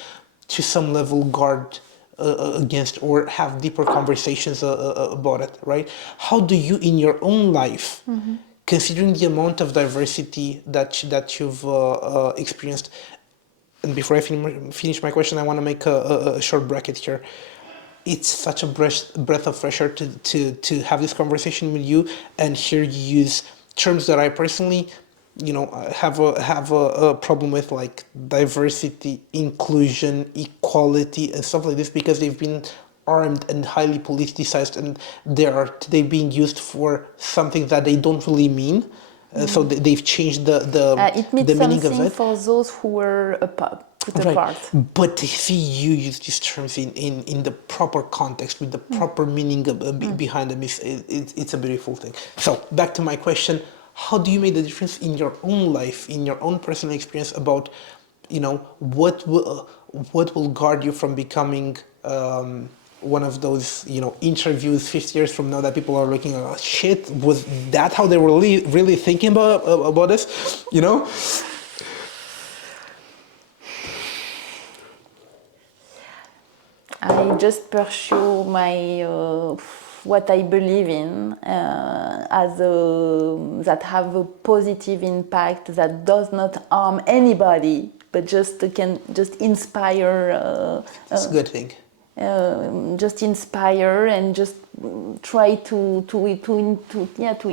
to some level, guard against, or have deeper conversations about it, right? How do you, in your own life, considering the amount of diversity that you've experienced, and before I finish my question, I want to make a short bracket here. It's such a breath of fresh air to have this conversation with you and hear you use terms that I personally, have a problem with, like diversity, inclusion, equality, and stuff like this, because they've been armed and highly politicized, and they are today being used for something that they don't really mean. So they've changed It means the meaning of something it. for those who were put Right, apart. but to see you use these terms in the proper context with the proper meaning behind them it's a beautiful thing. So back to my question: how do you make the difference in your own life, in your own personal experience, about what will guard you from becoming one of those interviews 50 years from now that people are looking at, oh, shit, was that how they were really thinking about this, I just pursue what I believe in, that have a positive impact, that does not harm anybody, but can just inspire. It's a good thing. Just inspire and just try to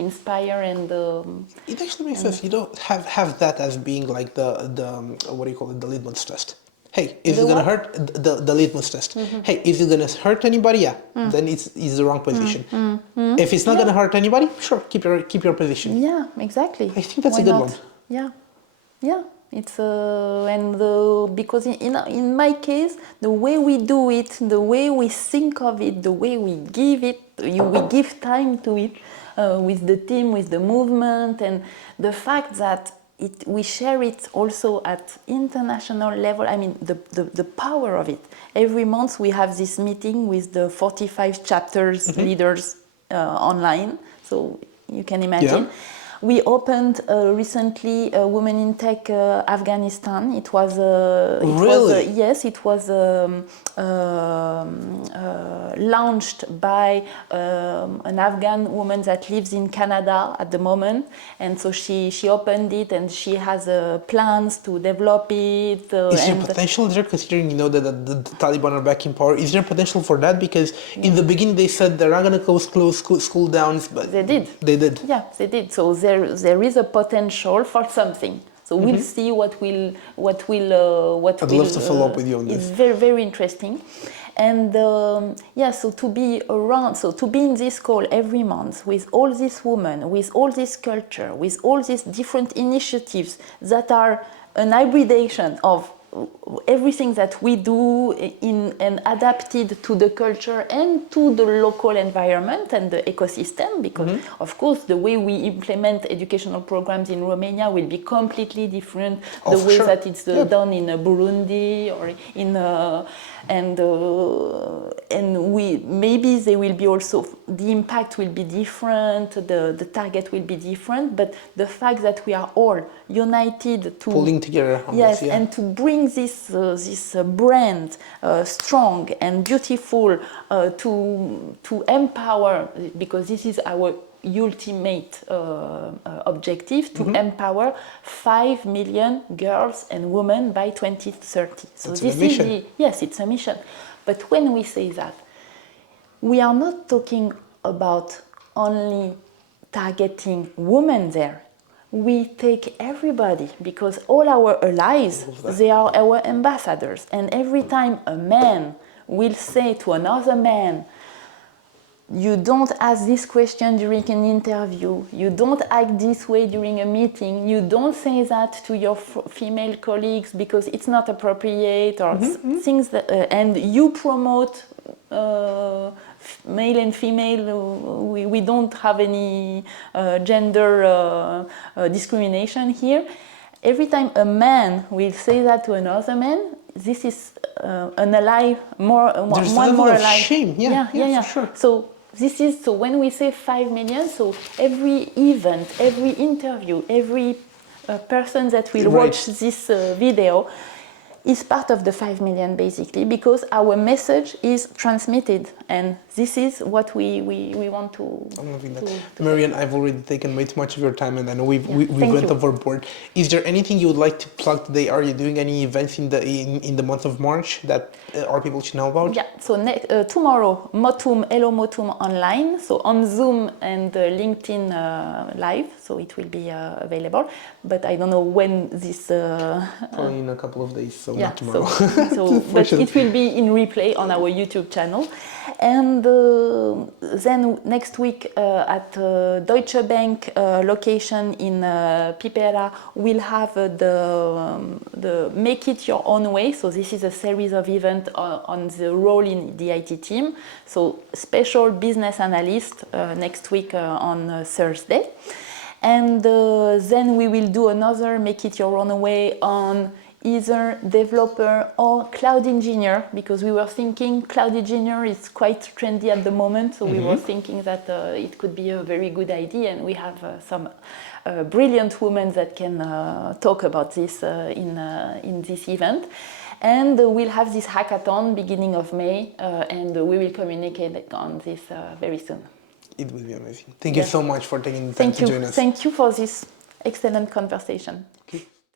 inspire and. It actually makes sense. You don't have that as being like the what do you call it, the litmus test. Hey, is it gonna hurt? The litmus test. Hey, is it gonna hurt anybody? Yeah. Then it's the wrong position. If it's not gonna hurt anybody, sure, keep your position. Yeah, exactly. I think that's a good one. Yeah, yeah. It's because in my case, the way we do it, the way we think of it, the way we give it, we give time to it with the team, with the movement, and the fact that we share it also at international level. I mean, the power of it. Every month we have this meeting with the 45 chapters leaders online, so you can imagine. Yeah. We opened recently Women in Tech Afghanistan. It was launched by an Afghan woman that lives in Canada at the moment, and so she opened it and she has plans to develop it. Is there potential there, considering that the Taliban are back in power? Is there potential for that? Because in the beginning they said they're not going to close school downs, but they did. They did. Yeah, they did. So there is a potential for something. So we'll see what will. I'd love to follow up with you on this. It's very, very interesting. And so to be around, so to be in this call every month with all these women, with all this culture, with all these different initiatives that are an hybridization of everything that we do and adapted to the culture and to the local environment and the ecosystem, because of course the way we implement educational programs in Romania will be completely different the way that it's done in Burundi or in and we maybe they will be also, the impact will be different, the target will be different, but the fact that we are all united to pulling together and to bring this brand strong and beautiful to empower, because this is our ultimate objective, to empower 5 million girls and women by 2030. So it's this is it's a mission. But when we say that, we are not talking about only targeting women there. We take everybody, because all our allies, they are our ambassadors. And every time a man will say to another man, you don't ask this question during an interview, you don't act this way during a meeting, you don't say that to your female colleagues because it's not appropriate, or things that, and you promote male and female, we don't have any gender discrimination here. Every time a man will say that to another man, this is an ally, one more ally. Shame. Yeah, for sure. So this is, so when we say 5 million, so every event, every interview, every person that will watch this video is part of the 5 million, basically, because our message is transmitted, and this is what we want to. I'm loving that. Marion, I've already taken way too much of your time, and I know we went overboard. Is there anything you would like to plug today? Are you doing any events in the month of March that our people should know about? Yeah. So tomorrow, Motum, Hello Motum online, so on Zoom and LinkedIn live, so it will be available. But I don't know when this. Probably in a couple of days. So not tomorrow. But it will be in replay on our YouTube channel. And then next week at Deutsche Bank location in Pipera, we'll have the Make It Your Own Way. So this is a series of events on the role in the IT team. So special business analyst next week on Thursday. And then we will do another Make It Your Own Way on either developer or cloud engineer, because we were thinking cloud engineer is quite trendy at the moment, so we were thinking that it could be a very good idea, and we have some brilliant women that can talk about this in this event. And we'll have this hackathon beginning of May, and we will communicate on this very soon. It will be amazing. Thank you so much for taking the time Thank to you. join us. Thank you for this excellent conversation. Okay.